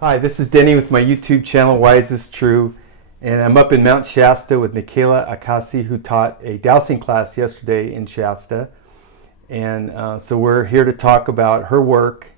Hi, this is Denny with my YouTube channel, Why Is This True? And I'm up in Mount Shasta with Nakala Akasie, who taught a dowsing class yesterday in Shasta. And so we're here to talk about her work.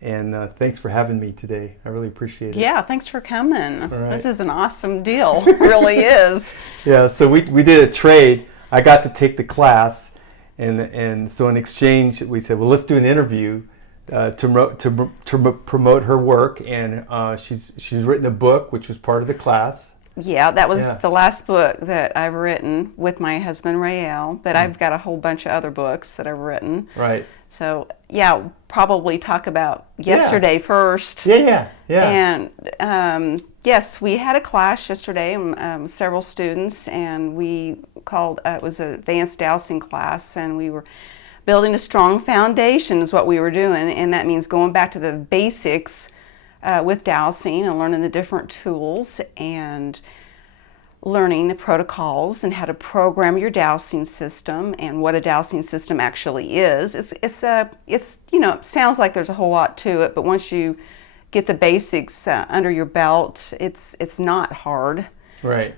And thanks for having me today. I really appreciate it. Yeah, thanks for coming. Right. This is an awesome deal. It really is. Yeah, so we did a trade. I got to take the class. And so in exchange, we said, well, let's do an interview to promote her work, and she's written a book which was part of the class. Yeah, that was the last book that I've written with my husband Rael, but I've got a whole bunch of other books that I've written. Right. So yeah, probably talk about yesterday first. Yeah. And yes, we had a class yesterday, several students, and we called it was an advanced dowsing class, and we were building a strong foundation is what we were doing, and that means going back to the basics with dowsing and learning the different tools and learning the protocols and how to program your dowsing system and what a dowsing system actually is. It's it sounds like there's a whole lot to it, but once you get the basics under your belt, it's not hard. Right.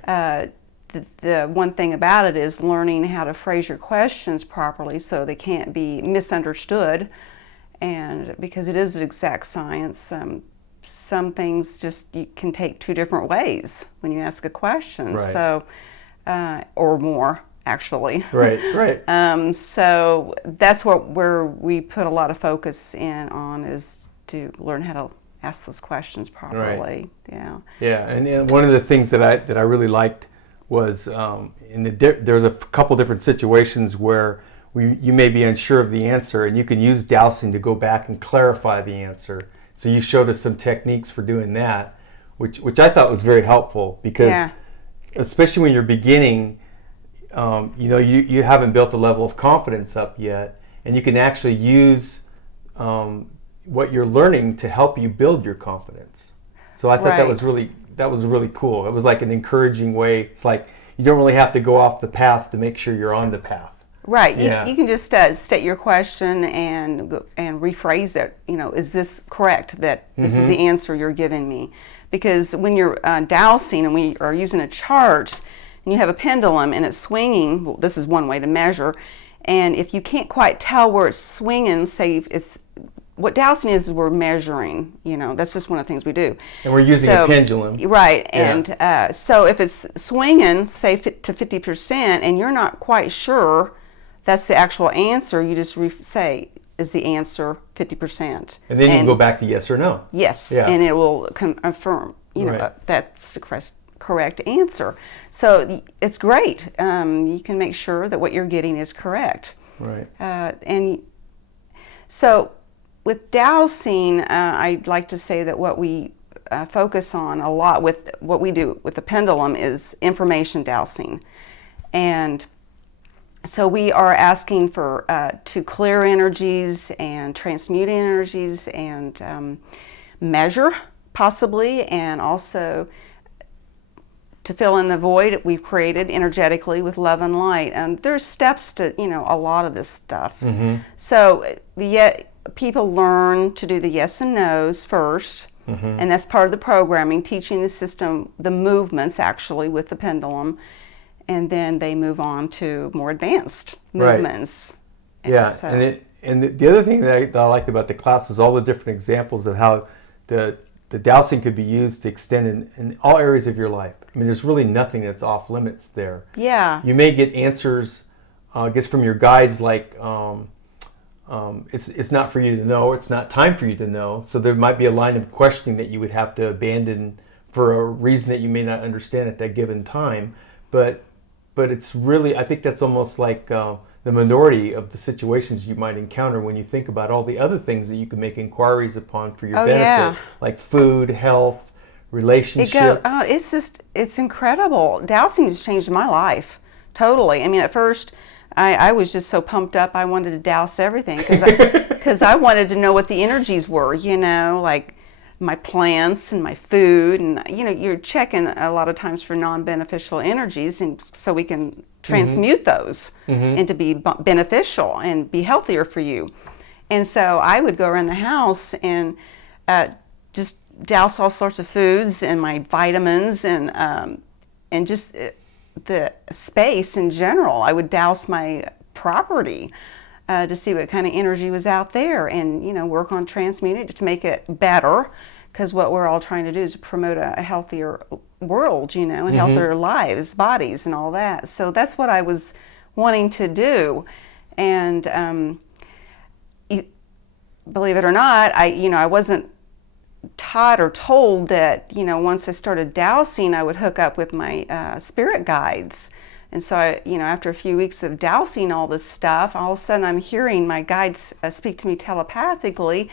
The one thing about it is learning how to phrase your questions properly so they can't be misunderstood, and because it is an exact science, some things just you can take two different ways when you ask a question. Right. So or more actually. Right. So that's where we put a lot of focus in on, is to learn how to ask those questions properly. Right. Yeah, and one of the things that I really liked was there's a couple different situations where you may be unsure of the answer, and you can use dowsing to go back and clarify the answer. So you showed us some techniques for doing that, which I thought was very helpful, because especially when you're beginning, you haven't built the level of confidence up yet, and you can actually use what you're learning to help you build your confidence. So I thought that was really cool. It was like an encouraging way. It's like you don't really have to go off the path to make sure you're on the path. Right. Yeah. You can just state your question and rephrase it. Is this correct? That this is the answer you're giving me? Because when you're dowsing and we are using a chart and you have a pendulum and it's swinging, well, this is one way to measure. And if you can't quite tell where it's swinging, say it's what dowsing is we're measuring. That's just one of the things we do. And we're using a pendulum. Right. And so if it's swinging, say to 50%, and you're not quite sure that's the actual answer, you just say, is the answer 50%? And then you can go back to yes or no. Yes, and it will confirm, that's the correct answer. So it's great. You can make sure that what you're getting is correct. Right. And so with dowsing, I'd like to say that what we focus on a lot with what we do with the pendulum is information dowsing. And so we are asking for to clear energies and transmute energies and measure possibly, and also to fill in the void we've created energetically with love and light. And there's steps to a lot of this stuff. Mm-hmm. So people learn to do the yes and no's first, and that's part of the programming, teaching the system the movements actually with the pendulum. And then they move on to more advanced movements. Right. And the other thing that I liked about the class was all the different examples of how the dowsing could be used to extend in all areas of your life. I mean, there's really nothing that's off limits there. Yeah. You may get answers, I guess, from your guides like, it's not for you to know, it's not time for you to know. So there might be a line of questioning that you would have to abandon for a reason that you may not understand at that given time. But it's really, I think that's almost like the minority of the situations you might encounter when you think about all the other things that you can make inquiries upon for your benefit, like food, health, relationships. It's incredible. Dowsing has changed my life, totally. I mean, at first, I was just so pumped up, I wanted to douse everything, because I wanted to know what the energies were, like my plants and my food, and you're checking a lot of times for non-beneficial energies, and so we can transmute those into be beneficial and be healthier for you. And so I would go around the house and just douse all sorts of foods and my vitamins and just the space in general. I would douse my property to see what kind of energy was out there, and work on transmuting it to make it better, because what we're all trying to do is promote a healthier world, and healthier lives, bodies, and all that. So that's what I was wanting to do. And believe it or not, I wasn't taught or told that once I started dowsing, I would hook up with my spirit guides. And so after a few weeks of dowsing all this stuff, all of a sudden I'm hearing my guides speak to me telepathically,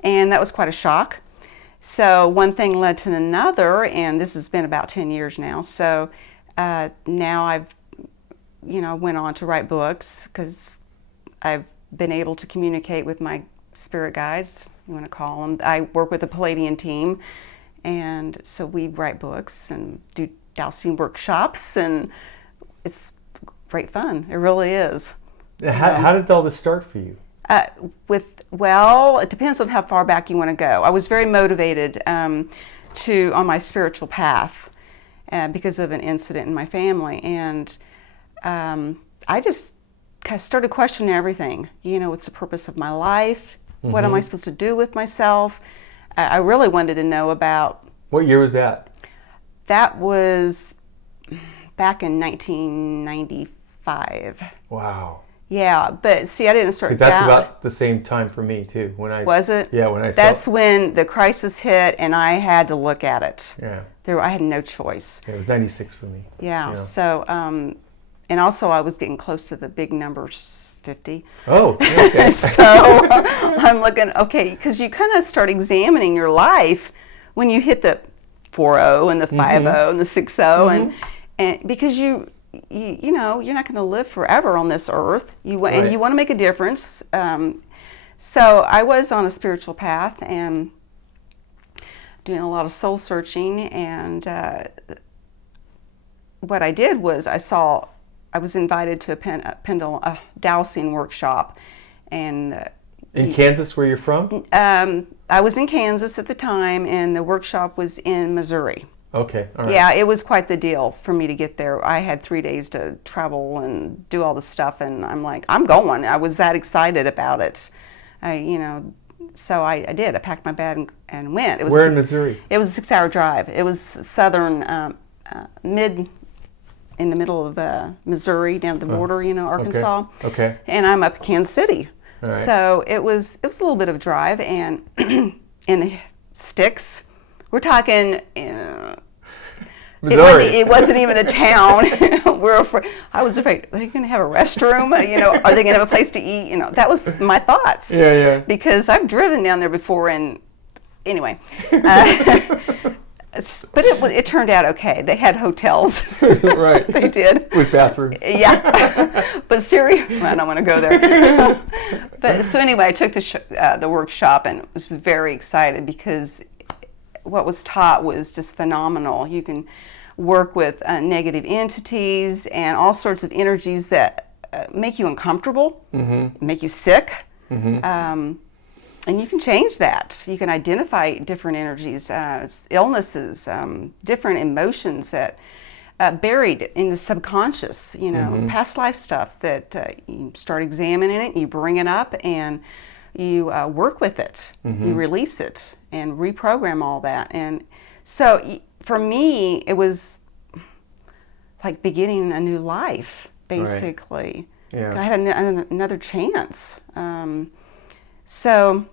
and that was quite a shock. So one thing led to another, and this has been about 10 years now. So now I've went on to write books, because I've been able to communicate with my spirit guides, you want to call them. I work with the Pleiadian team, and so we write books and do dowsing workshops, and it's great fun. It really is. How did all this start for you? Well, it depends on how far back you want to go. I was very motivated on my spiritual path because of an incident in my family, and I just started questioning everything. What's the purpose of my life? Mm-hmm. What am I supposed to do with myself? I really wanted to know about... What year was that? That was back in 1995. Wow. Yeah, but see, I didn't start... Because that's about the same time for me, too. Was it? Yeah, when I That's when the crisis hit, and I had to look at it. Yeah. I had no choice. Yeah, it was 96 for me. Yeah, so... and also, I was getting close to the big numbers, 50. Oh, okay. So I'm looking, okay, because you kind of start examining your life when you hit the 4-0 and the 5-0 and the 6-0, and because you're not going to live forever on this earth. And you want to make a difference. So I was on a spiritual path and doing a lot of soul searching, and what I did was I was invited to a dowsing workshop, and in Kansas, where you're from? I was in Kansas at the time, and the workshop was in Missouri. Okay, all right. Yeah, it was quite the deal for me to get there. I had 3 days to travel and do all the stuff, and I'm like, I'm going. I was that excited about it. So I did. I packed my bag and went. Where in Missouri? It was a 6-hour drive. It was southern, in the middle of Missouri, down at the border, Arkansas. Okay. And I'm up in Kansas City. All right. So it was a little bit of a drive, and in the sticks, we're talking. Missouri. It wasn't even a town. I was afraid, are they going to have a restroom? Are they going to have a place to eat? That was my thoughts. Yeah. Because I've driven down there before, and anyway. But it turned out okay. They had hotels. Right. They did. With bathrooms. Yeah. But seriously, I don't want to go there. But so anyway, I took the workshop and was very excited, because what was taught was just phenomenal. You can work with negative entities and all sorts of energies that make you uncomfortable, make you sick. And you can change that. You can identify different energies, illnesses, different emotions that buried in the subconscious, past life stuff that you start examining it, you bring it up, and you work with it, you release it, and reprogram all that. And so for me, it was like beginning a new life, basically. Right. Yeah. I had another chance. So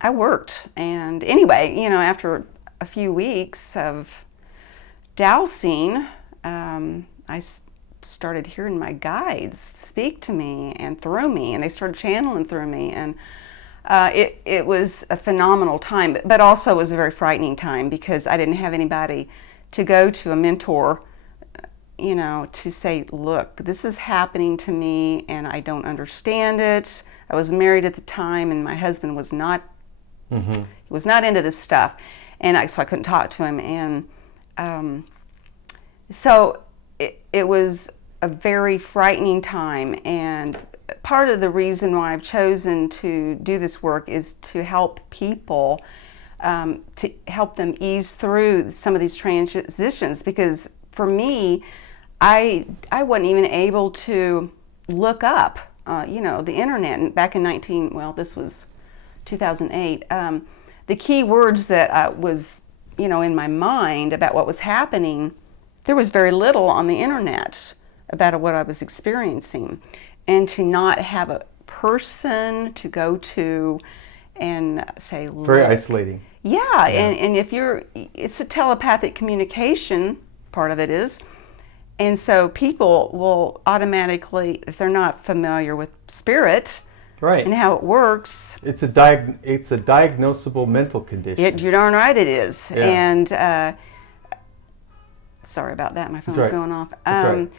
I worked, and anyway, after a few weeks of dowsing, I started hearing my guides speak to me and through me, and they started channeling through me, and it was a phenomenal time, but also it was a very frightening time, because I didn't have anybody to go to, a mentor, to say, look, this is happening to me, and I don't understand it. I was married at the time, and my husband was not. He was not into this stuff, and so I couldn't talk to him. And so it was a very frightening time. And part of the reason why I've chosen to do this work is to help people to help them ease through some of these transitions. Because for me, I wasn't even able to look up, the internet back in this was 2008. The key words that was, in my mind about what was happening, there was very little on the internet about what I was experiencing. And to not have a person to go to and say, look. Very isolating. Yeah. And if it's a telepathic communication, part of it is. And so people will automatically, if they're not familiar with spirit, right, and how it works. It's a diagnosable mental condition. You're darn right it is. Yeah. And sorry about that, my phone's going off. That's right.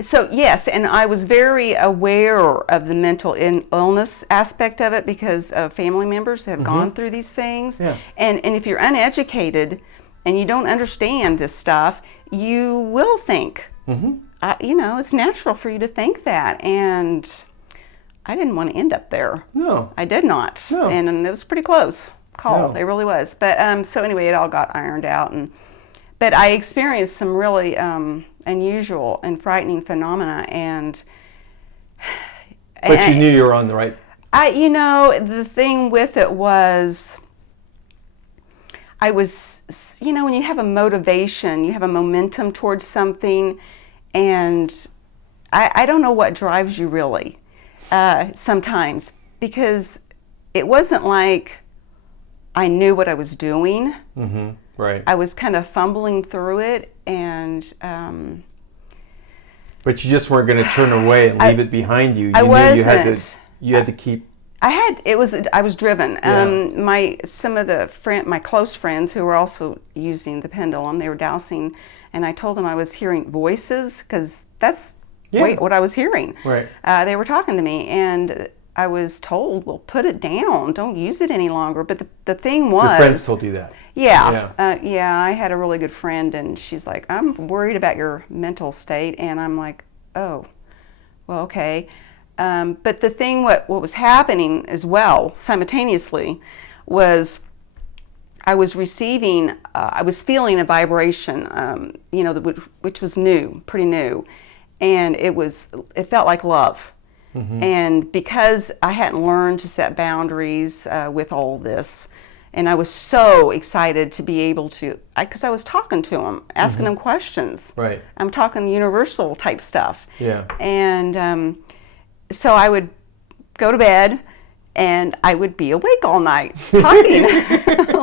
So yes, and I was very aware of the mental illness aspect of it because of family members that have gone through these things. Yeah. And if you're uneducated and you don't understand this stuff, you will think. It's natural for you to think that, and I didn't want to end up there. No, I did not. No. And it was a pretty close call. No. It really was. But so anyway, it all got ironed out, but I experienced some really unusual and frightening phenomena, but you knew you were on the right. The thing with it was, I was, when you have a motivation, you have a momentum towards something, and I don't know what drives you really sometimes, because it wasn't like I knew what I was doing. Right. I was kind of fumbling through it, and but you just weren't going to turn away and leave it behind you. I wasn't. You had to keep. I was driven. Yeah. My close friends who were also using the pendulum, they were dowsing, and I told them I was hearing voices, because that's what I was hearing. Right. They were talking to me, and I was told, well, put it down, don't use it any longer. But the thing was, your friends told you that. Yeah. I had a really good friend, and she's like, I'm worried about your mental state, and I'm like, oh, well, okay. But the thing, what was happening as well, simultaneously, was I was receiving, I was feeling a vibration, which was pretty new, and it felt like love. And because I hadn't learned to set boundaries with all this, and I was so excited to be able to, because I was talking to them, asking them questions. Right. I'm talking universal type stuff. Yeah. And so I would go to bed, and I would be awake all night talking,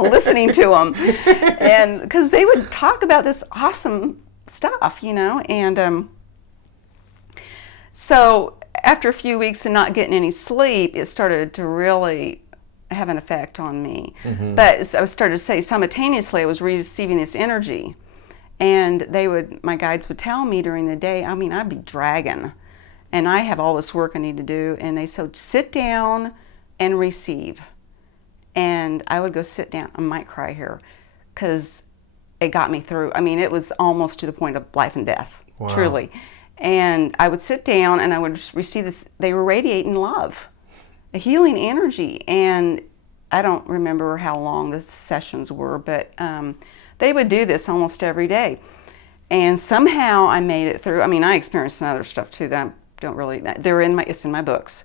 listening to them, and because they would talk about this awesome stuff, and so after a few weeks of not getting any sleep, it started to really have an effect on me. But I started to say simultaneously I was receiving this energy, and my guides would tell me during the day, I'd be dragging, and I have all this work I need to do, and they said, sit down and receive. And I would go sit down. I might cry here, because it got me through. It was almost to the point of life and death. Wow. Truly. And I would sit down, and I would receive this. They were radiating love, a healing energy. And I don't remember how long the sessions were, but they would do this almost every day. And somehow I made it through. I experienced some other stuff too that I don't really, it's in my books.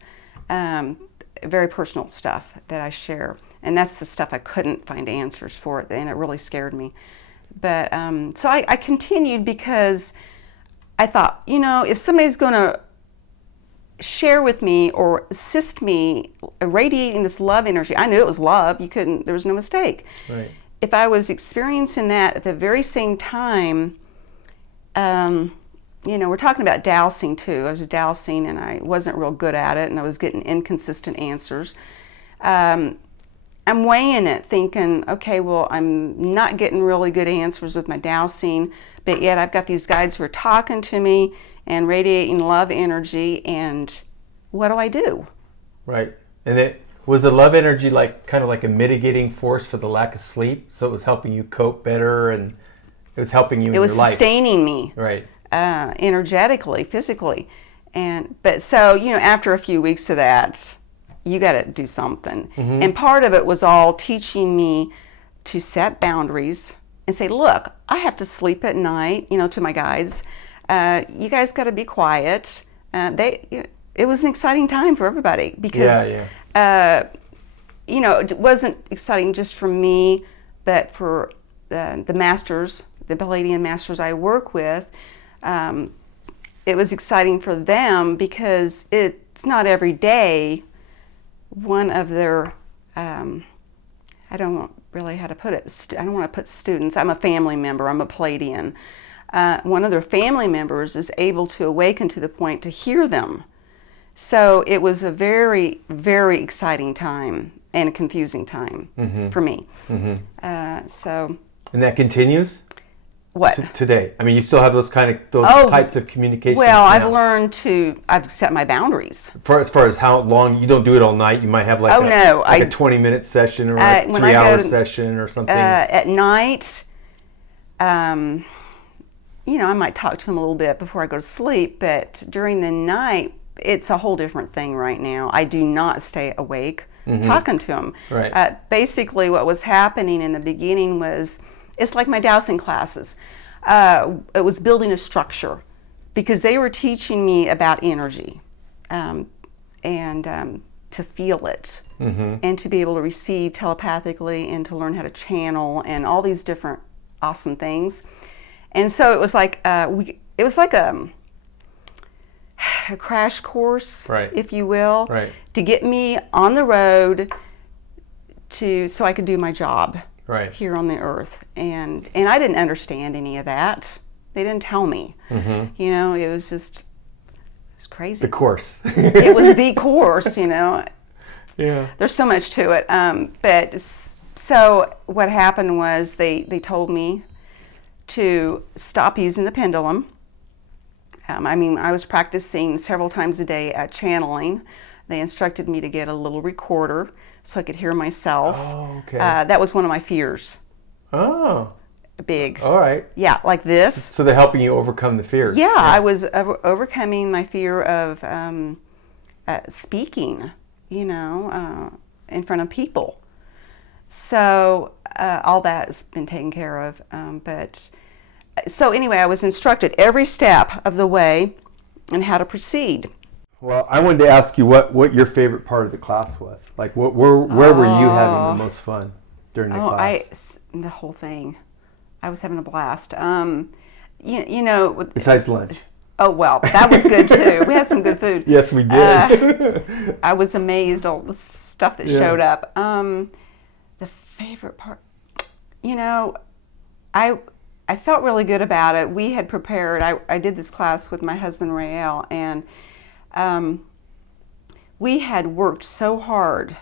Very personal stuff that I share. And that's the stuff I couldn't find answers for, and it really scared me. But so I continued, because I thought, if somebody's going to share with me or assist me radiating this love energy, I knew it was love. There was no mistake. Right. If I was experiencing that at the very same time, we're talking about dowsing too. I was dowsing, and I wasn't real good at it, and I was getting inconsistent answers. I'm weighing it, thinking, okay, well, I'm not getting really good answers with my dowsing, but yet I've got these guides who are talking to me and radiating love energy, and what do I do? Right. And was the love energy kind of like a mitigating force for the lack of sleep? So it was helping you cope better, and it was helping you in your life. It was sustaining me. Right. Energetically, physically. But so, after a few weeks of that, you got to do something. And part of it was all teaching me to set boundaries and say, look, I have to sleep at night, to my guides. You guys got to be quiet. It was an exciting time for everybody because, it wasn't exciting just for me, but for the masters, the Pleiadian masters I work with. It was exciting for them because it's not every day one of their, I don't know really how to put it. I don't want to put students. I'm a family member. I'm a Pleiadian. One of their family members is able to awaken to the point to hear them. So it was a very, very exciting time and a confusing time for me. And that continues? What? Today. I mean, you still have those types of communications. Well, now. I've set my boundaries. As far as how long, you don't do it all night. You might have a 20-minute session or a 3-hour session or something. At night, I might talk to them a little bit before I go to sleep, but during the night, it's a whole different thing right now. I do not stay awake talking to them. Right. Basically, what was happening in the beginning was, it's like my dowsing classes. It was building a structure because they were teaching me about energy and to feel it and to be able to receive telepathically and to learn how to channel and all these different awesome things. And so it was like a crash course, if you will, to get me on the road so I could do my job. Here on the earth, and I didn't understand any of that. They didn't tell me. It was crazy. The course. It was the course. Yeah. There's so much to it. But so what happened was they told me to stop using the pendulum. I was practicing several times a day at channeling. They instructed me to get a little recorder so I could hear myself. Oh, okay. That was one of my fears. Oh. Big. All right. Yeah, like this. So they're helping you overcome the fears. Yeah, I was overcoming my fear of speaking, in front of people. So all that's been taken care of. So anyway, I was instructed every step of the way on how to proceed. Well, I wanted to ask you what your favorite part of the class was. Like, where were you having the most fun during the class? The whole thing. I was having a blast. Besides lunch. Oh, well, that was good too. We had some good food. Yes, we did. I was amazed all the stuff that showed up. The favorite part, I felt really good about it. We had prepared. I did this class with my husband Rael, and we had worked so hard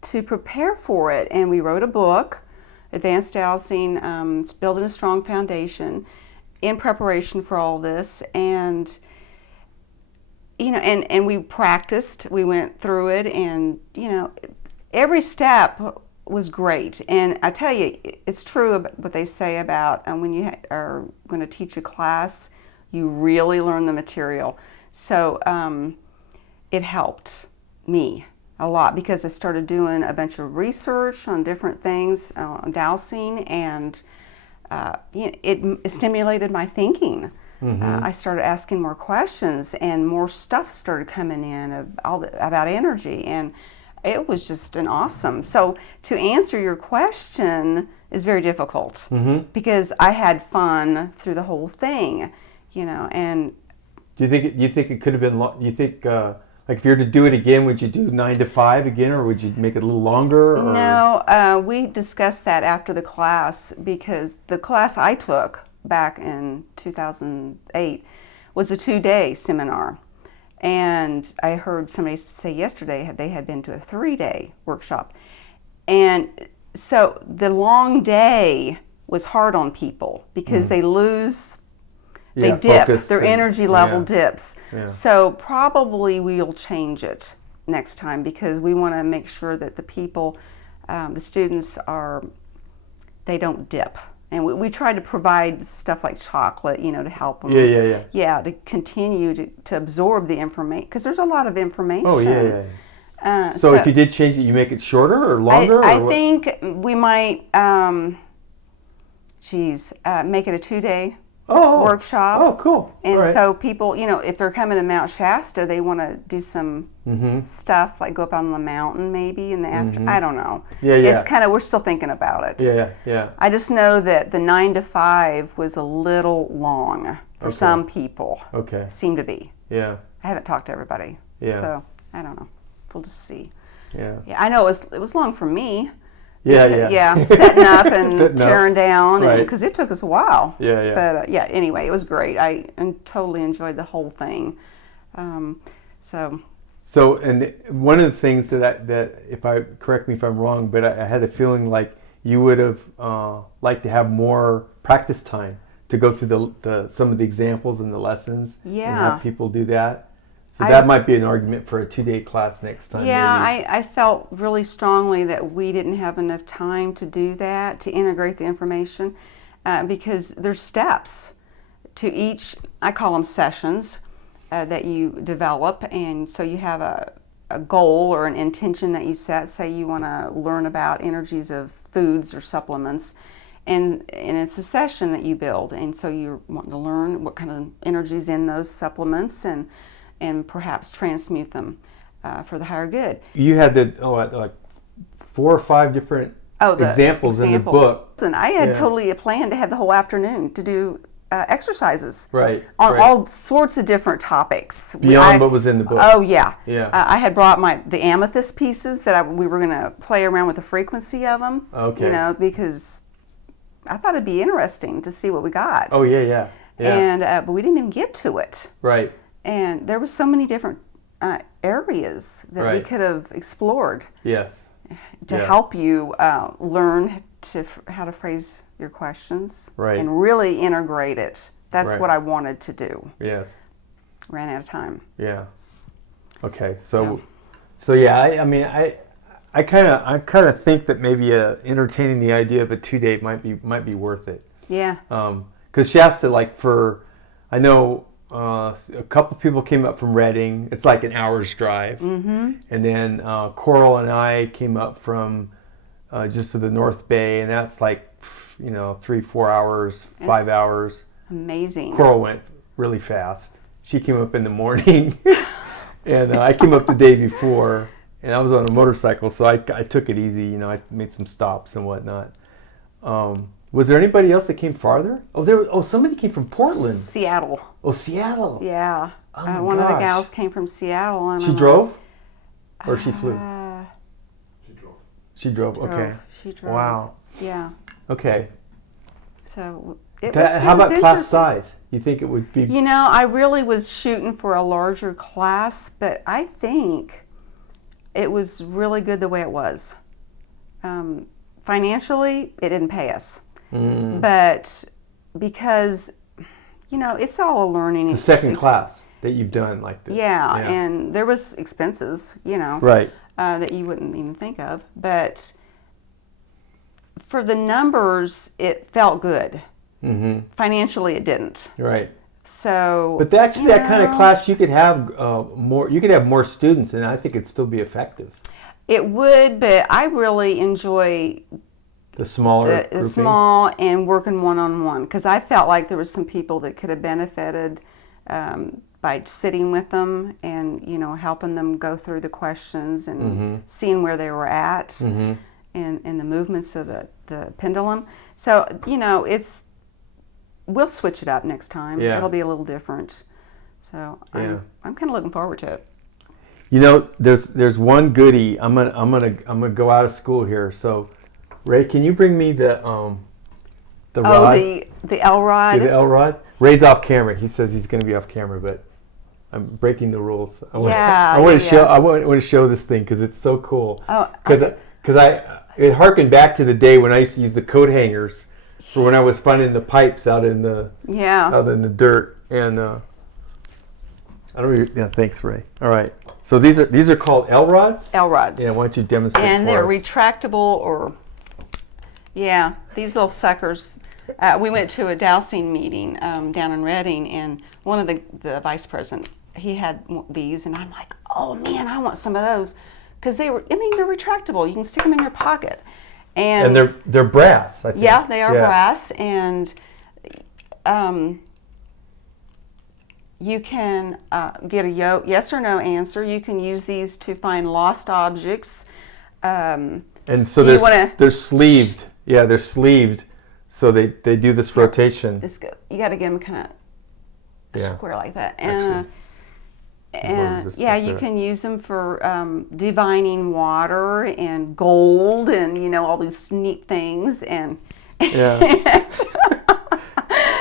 to prepare for it, and we wrote a book, Advanced Dowsing, Building a Strong Foundation, in preparation for all this, and and we practiced. We went through it, and every step was great. And I tell you, it's true what they say about when you are going to teach a class, you really learn the material. So it helped me a lot because I started doing a bunch of research on different things on dowsing, and it stimulated my thinking. I started asking more questions, and more stuff started coming in about energy, and it was just an awesome. So to answer your question is very difficult because I had fun through the whole thing, and. Do you think it could have been? Do you think if you were to do it again, would you do 9 to 5 again, or would you make it a little longer? Or? No, we discussed that after the class because the class I took back in 2008 was a 2-day seminar, and I heard somebody say yesterday they had been to a 3-day workshop, and so the long day was hard on people because they lose. They dip, their energy level dips. Yeah. So probably we'll change it next time because we want to make sure that the people, the students they don't dip. And we try to provide stuff like chocolate, to help them. Yeah, to continue to absorb the information because there's a lot of information. Oh, yeah. So if you did change it, you make it shorter or longer? I or what? think we might, make it a 2-day workshop. Oh, cool. And All right. so people, if they're coming to Mount Shasta, they want to do some stuff, like go up on the mountain maybe in the after. I don't know. Yeah. It's kind of, we're still thinking about it. Yeah. I just know that the 9 to 5 was a little long for some people. Okay. Seemed to be. Yeah. I haven't talked to everybody. Yeah. So I don't know. We'll just see. Yeah. Yeah, I know it was long for me. Yeah. Yeah, setting up and Setting up. tearing down, Right. because it took us a while. Yeah. But anyway, it was great. I totally enjoyed the whole thing. So, and one of the things that if I correct me if I'm wrong, but I had a feeling like you would have liked to have more practice time to go through some of the examples and the lessons. Yeah. And have people do that. So that might be an argument for a 2-day class next time. Yeah, maybe. I felt really strongly that we didn't have enough time to do that, to integrate the information, because there's steps to each, I call them sessions, that you develop. And so you have a goal or an intention that you set. Say you want to learn about energies of foods or supplements. And it's a session that you build. And so you're wanting to learn what kind of energies in those supplements and perhaps transmute them for the higher good. You had like 4 or 5 different examples in the book. And I had totally planned to have the whole afternoon to do exercises. Right. On all sorts of different topics. Beyond what was in the book. Oh, yeah. Yeah. I had brought the amethyst pieces that we were going to play around with the frequency of them. Okay. Because I thought it'd be interesting to see what we got. Oh, yeah. And but we didn't even get to it. Right. And there were so many different areas that we could have explored. Yes. To help you learn how to phrase your questions. Right. And really integrate it. That's Right. what I wanted to do. Yes. Ran out of time. Yeah. Okay. So yeah, I kind of think that maybe entertaining the idea of a 2-day might be worth it. Yeah. Because Shasta, I know a couple people came up from Redding. It's like an hour's drive. Mm-hmm. And then Coral and I came up from just to the North Bay, and that's 3-4 hours, 5 hours. Amazing. Coral went really fast. She came up in the morning, and I came up the day before, and I was on a motorcycle, so I took it easy. I made some stops and whatnot. Was there anybody else that came farther? Somebody came from Portland. Seattle. Oh, Seattle. Yeah. Oh my one of the gosh. gals came from Seattle. And She drove? Or she flew? She drove. Okay. She drove. Wow. Yeah. Okay. So How about class size? You think it would be? I really was shooting for a larger class, but I think it was really good the way it was. Financially, it didn't pay us. But because, it's all a learning. The second class that you've done like this. Yeah, and there was expenses, Right. That you wouldn't even think of. But for the numbers, it felt good. Mm-hmm. Financially, it didn't. Right. So. But actually, that kind of class, you could have more. You could have more students, and I think it'd still be effective. It would, but I really enjoy the smaller the small and working one-on-one, because I felt like there was some people that could have benefited by sitting with them and helping them go through the questions and seeing where they were at and the movements of the pendulum. So we'll switch it up next time. Yeah. It'll be a little different. So I'm kind of looking forward to it. There's one goodie. I'm gonna go out of school here. So, Ray, can you bring me the rod? The L rod. Yeah, the L rod. Ray's off camera. He says he's gonna be off camera, but I'm breaking the rules. I want to show this thing because it's so cool. Oh, because it harkened back to the day when I used to use the coat hangers for when I was finding the pipes out in the dirt and. I don't really, thanks, Ray. All right. So these are called L rods? L rods. Yeah, why don't you demonstrate and for us? And they're retractable these little suckers. We went to a Dowsing meeting down in Redding, and one of the vice president, he had these, and I'm like, oh man, I want some of those. because they're retractable. You can stick them in your pocket. And they're brass, I think. Yeah, they are brass, and you can get a yes or no answer. You can use these to find lost objects. And so they're sleeved. Yeah, they're sleeved, so they do this rotation. You got to get them kind of square like that. And you can use them for divining water and gold and all these neat things. And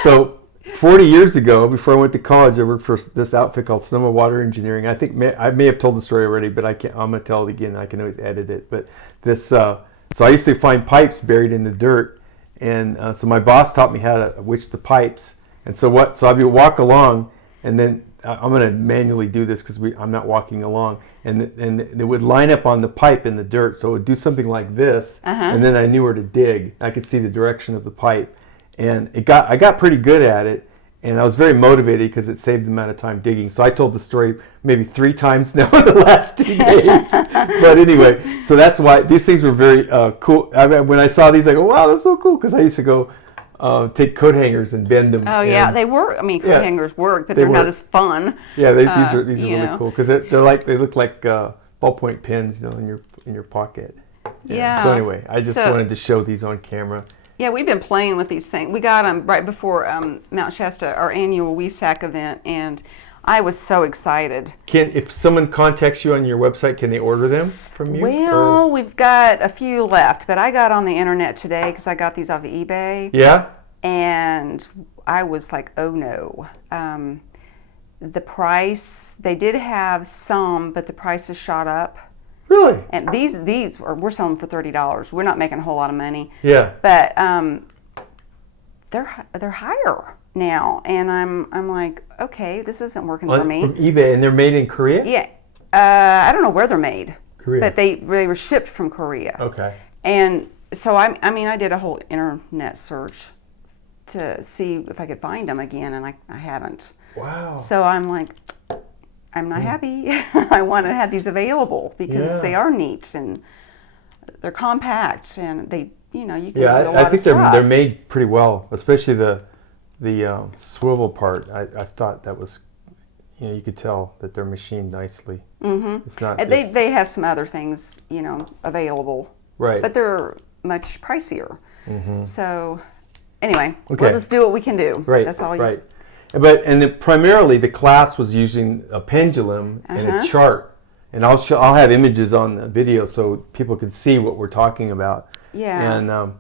so 40 years ago, before I went to college, I worked for this outfit called Sonoma Water Engineering. I think I may have told the story already, but I'm gonna tell it again. I can always edit it. But this, so I used to find pipes buried in the dirt, and so my boss taught me how to witch the pipes. And so I would walk along, and then I'm going to manually do this because I'm not walking along, and it would line up on the pipe in the dirt, so it would do something like this, and then I knew where to dig. I could see the direction of the pipe, and I got pretty good at it, and I was very motivated because it saved the amount of time digging. So I told the story maybe 3 times now in the last 2 days. But anyway, so that's why these things were very cool. I mean, when I saw these, I go, wow, that's so cool, because I used to go take coat hangers and bend them. Oh yeah, they work. I mean, coat hangers work, but they're not as fun. Yeah, these are really cool because they look like ballpoint pens, in your pocket. Yeah. So anyway, I just wanted to show these on camera. Yeah, we've been playing with these things. We got them right before Mount Shasta, our annual WESAC event, and I was so excited. If someone contacts you on your website, can they order them from you? Well, we've got a few left, but I got on the internet today because I got these off of eBay. Yeah? And I was like, oh no. The price, they did have some, but the prices shot up. Really? And we're selling for $30. We're not making a whole lot of money. Yeah. But they're higher now, and I'm like, okay, this isn't working for me. From eBay, and they're made in Korea? Yeah. I don't know where they're made. Korea. But they were shipped from Korea. Okay. And so I did a whole internet search to see if I could find them again, and I haven't. Wow. So I'm like, I'm not happy. I want to have these available because they are neat and they're compact, and they, you can do a lot of stuff. I think they're made pretty well, especially the swivel part. I thought that was, you could tell that they're machined nicely. Mm-hmm. It's not. They have some other things, available. Right. But they're much pricier. Mm-hmm. So, anyway, okay. We'll just do what we can do. Right. That's all. Right. Primarily the class was using a pendulum and a chart, and I'll have images on the video so people can see what we're talking about. Yeah. And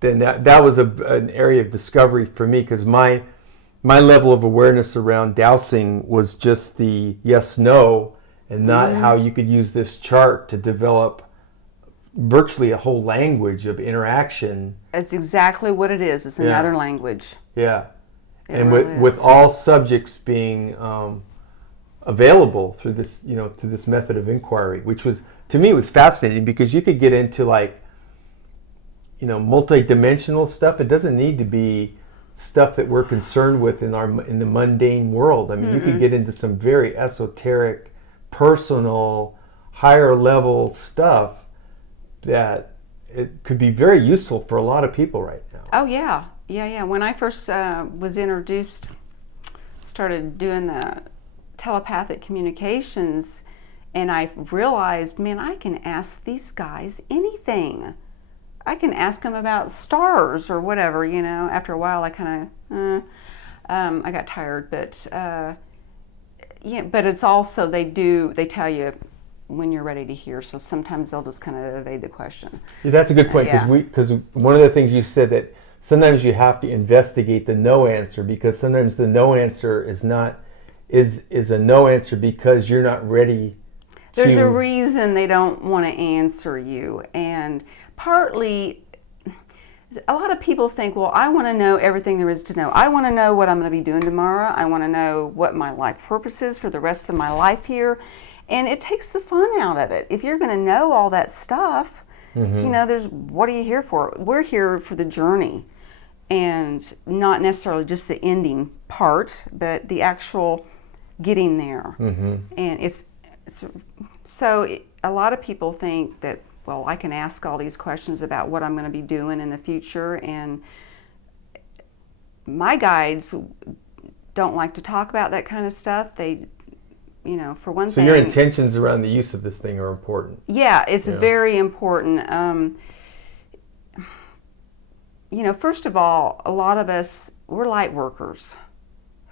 then that was an area of discovery for me, because my level of awareness around dowsing was just the yes/no, and not how you could use this chart to develop virtually a whole language of interaction. That's exactly what it is. It's another language. Yeah. And with all subjects being available through this, through this method of inquiry, which was, to me, was fascinating, because you could get into multi-dimensional stuff. It doesn't need to be stuff that we're concerned with in the mundane world. I mean, you could get into some very esoteric, personal, higher level stuff that it could be very useful for a lot of people right now. Oh yeah. Yeah. When I first was introduced, started doing the telepathic communications, and I realized, man, I can ask these guys anything. I can ask them about stars or whatever, After a while, I kind of, I got tired, but but it's also, they tell you when you're ready to hear, so sometimes they'll just kind of evade the question. Yeah, that's a good point, because one of the things you said, that sometimes you have to investigate the no answer, because sometimes the no answer is a no answer because you're not ready to... There's a reason they don't want to answer you, and partly a lot of people think, well, I want to know everything there is to know. I want to know what I'm going to be doing tomorrow. I want to know what my life purpose is for the rest of my life here, and it takes the fun out of it. If you're going to know all that stuff, what are you here for? We're here for the journey, and not necessarily just the ending part, but the actual getting there. And a lot of people think that, well, I can ask all these questions about what I'm going to be doing in the future, and my guides don't like to talk about that kind of stuff. They, for one thing. So your intentions around the use of this thing are important. Yeah, it's very important. First of all, a lot of us, we're light workers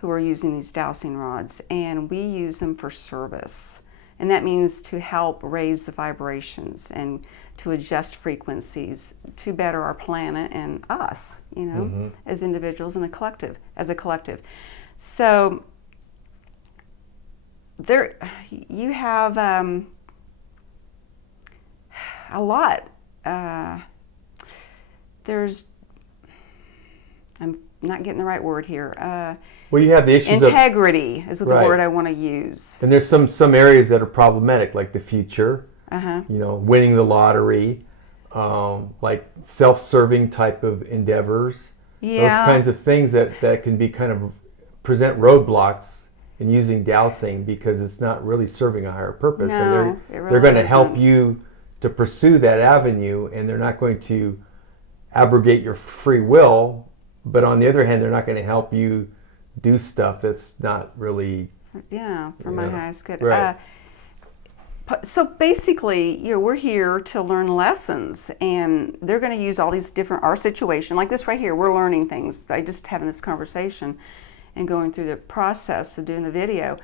who are using these dowsing rods, and we use them for service. And that means to help raise the vibrations and to adjust frequencies to better our planet and us, as individuals and as a collective. So there, you have a lot. I'm not getting the right word here. Well, you have the issues integrity is the word I want to use. And there's some areas that are problematic, like the future, winning the lottery, like self-serving type of endeavors. Those kinds of things that can be kind of present roadblocks in using dowsing, because it's not really serving a higher purpose. No, and they're going to help you to pursue that avenue, and they're not going to abrogate your free will. But on the other hand, they're not going to help you do stuff that's not really for my highest good. Right. So basically, we're here to learn lessons, and they're going to use all these different, our situation, like this right here, we're learning things by just having this conversation and going through the process of doing the video.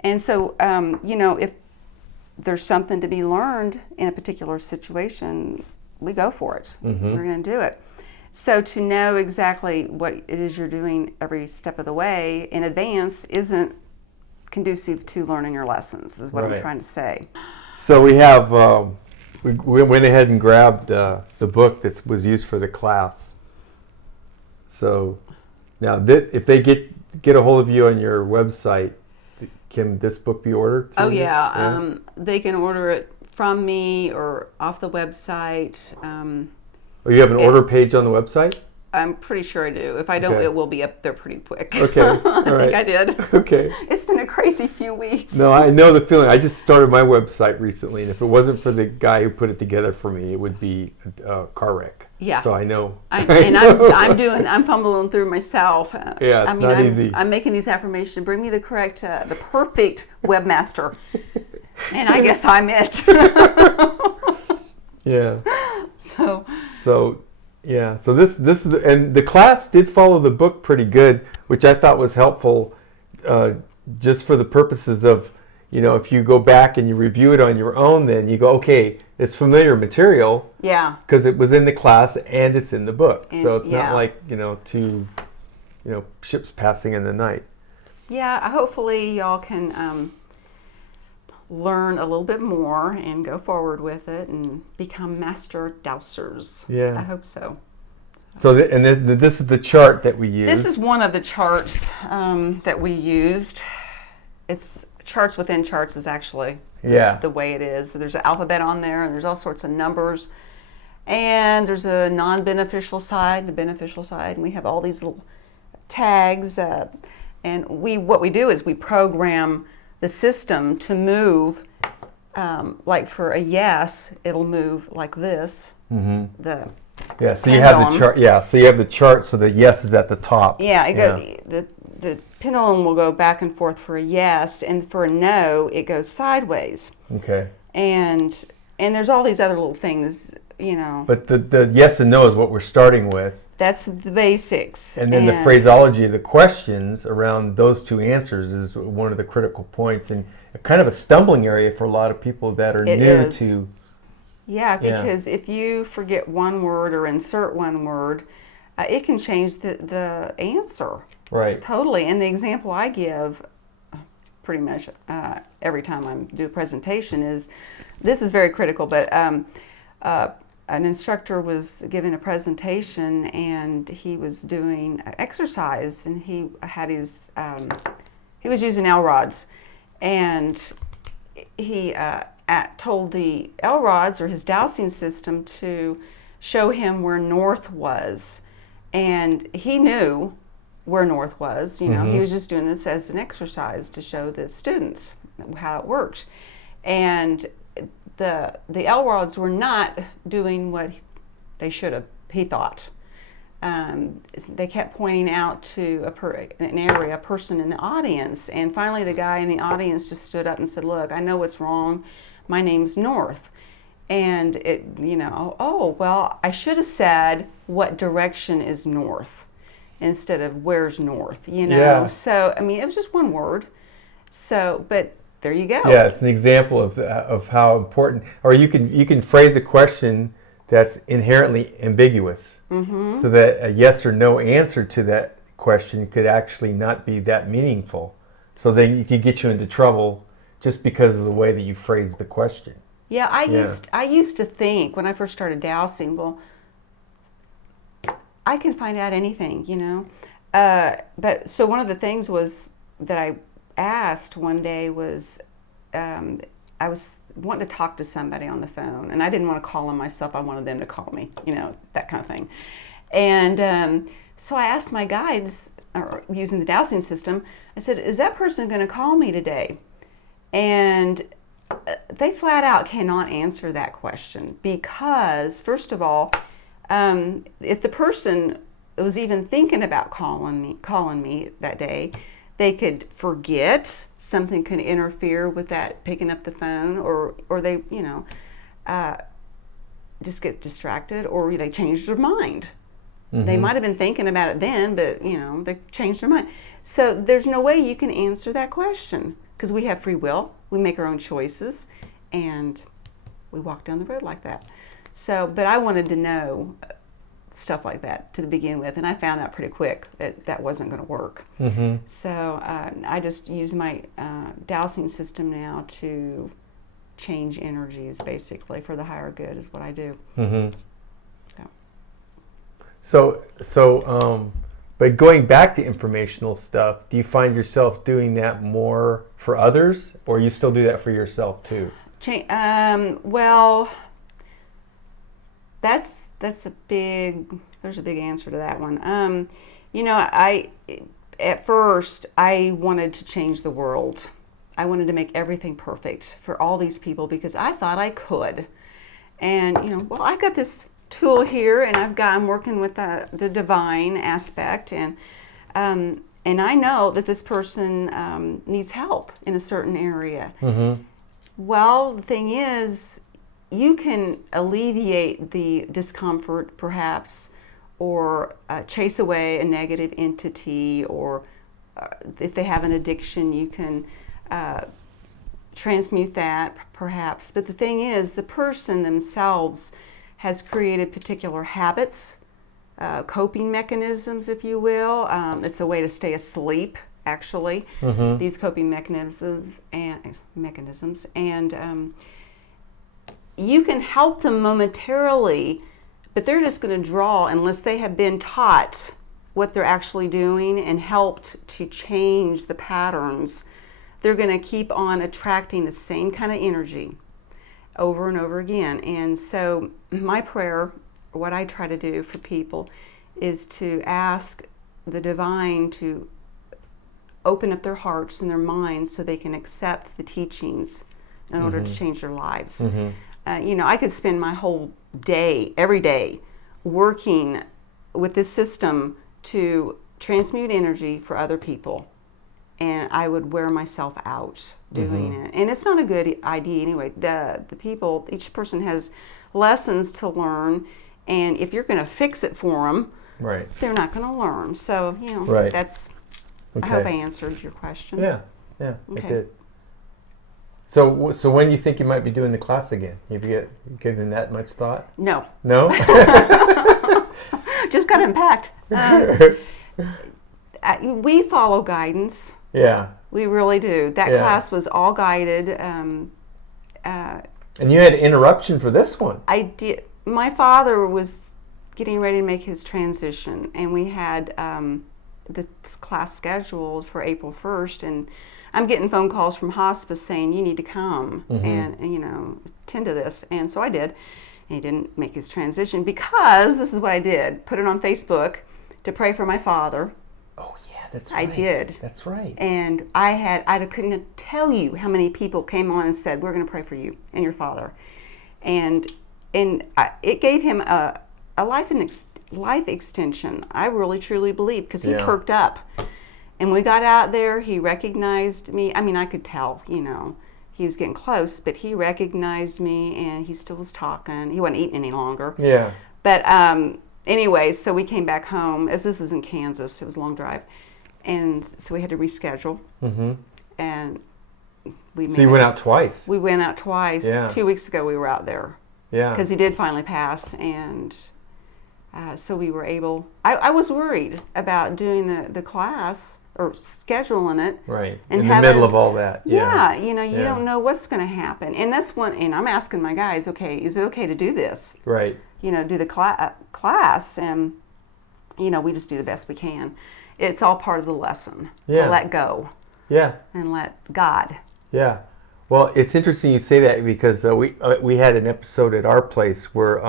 And so, if there's something to be learned in a particular situation, we go for it. We're going to do it. So to know exactly what it is you're doing every step of the way in advance isn't conducive to learning your lessons, is what I'm trying to say. So we have, we went ahead and grabbed the book that was used for the class. So now if they get a hold of you on your website, can this book be ordered? Oh yeah. They can order it from me or off the website. Oh, you have an order page on the website? I'm pretty sure I do. If I don't, it will be up there pretty quick. Okay. All I think I did. Okay. It's been a crazy few weeks. No, I know the feeling. I just started my website recently, and if it wasn't for the guy who put it together for me, it would be a car wreck. Yeah. So I know. I'm fumbling through myself. Yeah, it's not easy. I'm making these affirmations. Bring me the perfect webmaster. And I guess I'm it. Yeah. So this and the class did follow the book pretty good, which I thought was helpful, just for the purposes of, if you go back and you review it on your own, then you go, okay, it's familiar material. Yeah. Because it was in the class and it's in the book, so it's not like two, ships passing in the night. Yeah. Hopefully y'all can learn a little bit more and go forward with it and become master dowsers. Yeah. I hope so. So this is the chart that we used. This is one of the charts that we used. It's charts within charts is actually the way it is. So there's an alphabet on there, and there's all sorts of numbers. And there's a non-beneficial side and a beneficial side, and we have all these little tags. And what we do is we program the system to move, like for a yes, it'll move like this. So pendulum. you have the chart. Yeah, so you have the chart, so the yes is at the top. Yeah, the pendulum will go back and forth for a yes, and for a no, it goes sideways. Okay. And there's all these other little things, But the yes and no is what we're starting with. That's the basics. And then the phraseology of the questions around those two answers is one of the critical points, and kind of a stumbling area for a lot of people that are new to. Yeah, because if you forget one word or insert one word, it can change the answer. Right. Totally. And the example I give pretty much every time I do a presentation is, this is very critical, but an instructor was giving a presentation, and he was doing an exercise, and he had his he was using L rods, and he told the L rods or his dowsing system to show him where north was, and he knew where north was. He was just doing this as an exercise to show the students how it works, and the Elrods were not doing what they should have, he thought. They kept pointing out to a person in the audience, and finally the guy in the audience just stood up and said, "Look, I know what's wrong. My name's North." And it, oh, well, I should have said, what direction is north, instead of where's north, Yeah. So, I mean, it was just one word. So, but there you go. Yeah, it's an example of how important, or you can phrase a question that's inherently ambiguous, so that a yes or no answer to that question could actually not be that meaningful. So then it could get you into trouble just because of the way that you phrase the question. Yeah, I used to think when I first started dowsing, well, I can find out anything, But so one of the things was that I asked one day was, I was wanting to talk to somebody on the phone, and I didn't want to call them myself. I wanted them to call me, that kind of thing. And so I asked my guides, using the dowsing system, I said, "Is that person going to call me today?" And they flat out cannot answer that question because, first of all, if the person was even thinking about calling me that day, they could forget, something could interfere with that picking up the phone, or they just get distracted, or they change their mind. They might have been thinking about it then, but they changed their mind. So there's no way you can answer that question, because we have free will, we make our own choices, and we walk down the road like that. So, but I wanted to know stuff like that to begin with, and I found out pretty quick that wasn't going to work. So I just use my dowsing system now to change energies, basically, for the higher good is what I do. But going back to informational stuff, do you find yourself doing that more for others, or you still do that for yourself too? Well, there's a big answer to that one. At first I wanted to change the world. I wanted to make everything perfect for all these people because I thought I could. And well, I got this tool here, and I'm working with the divine aspect, and I know that this person needs help in a certain area. Well, the thing is, you can alleviate the discomfort, perhaps, or chase away a negative entity, or if they have an addiction, you can transmute that, perhaps. But the thing is, the person themselves has created particular habits, coping mechanisms, if you will. It's a way to stay asleep, actually, these coping mechanisms, and you can help them momentarily, but they're just going to draw, unless they have been taught what they're actually doing and helped to change the patterns. They're going to keep on attracting the same kind of energy over and over again. And so my prayer, what I try to do for people, is to ask the divine to open up their hearts and their minds so they can accept the teachings in order to change their lives. I could spend my whole day, every day, working with this system to transmute energy for other people. And I would wear myself out doing it. And it's not a good idea anyway. The people, each person has lessons to learn, and if you're going to fix it for them, they're not going to learn. So, that's, I hope I answered your question. Yeah, it did. So when do you think you might be doing the class again? Have you given that much thought? No. No? Just got unpacked. We follow guidance. Yeah. We really do. That class was all guided. And you had interruption for this one. I did. My father was getting ready to make his transition, and we had the class scheduled for April 1st, and I'm getting phone calls from hospice saying, you need to come and attend to this. And so I did. And he didn't make his transition because this is what I did. Put it on Facebook to pray for my father. Oh, yes. that's I right. did. That's right. And I couldn't tell you how many people came on and said, we're going to pray for you and your father. And it gave him a life extension. I really, truly believe, because he perked up. And we got out there, he recognized me. I mean, I could tell, he was getting close, but he recognized me, and he still was talking. He wasn't eating any longer. Yeah. But anyway, so we came back home, as this is in Kansas. It was a long drive. And so we had to reschedule. Mm-hmm. And so you went out twice? We went out twice. Yeah. 2 weeks ago we were out there. Yeah. Because he did finally pass. And so we were able, I was worried about doing the class or scheduling it. Right. And in the middle of all that. Yeah. You don't know what's going to happen. And that's and I'm asking my guys, okay, is it okay to do this? Right. Do the class, and, we just do the best we can. It's all part of the lesson to let go. Yeah. And let God. Yeah. Well, it's interesting you say that, because we had an episode at our place where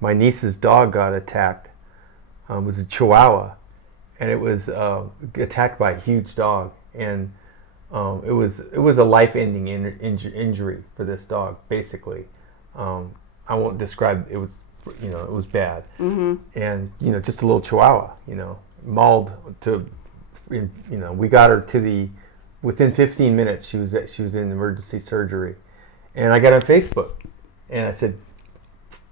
my niece's dog got attacked. It was a Chihuahua, and it was attacked by a huge dog, and it was a life-ending injury for this dog. Basically, I won't describe. It was it was bad, and just a little Chihuahua, mauled to, we got her to within 15 minutes she was in emergency surgery, and I got on Facebook, and I said,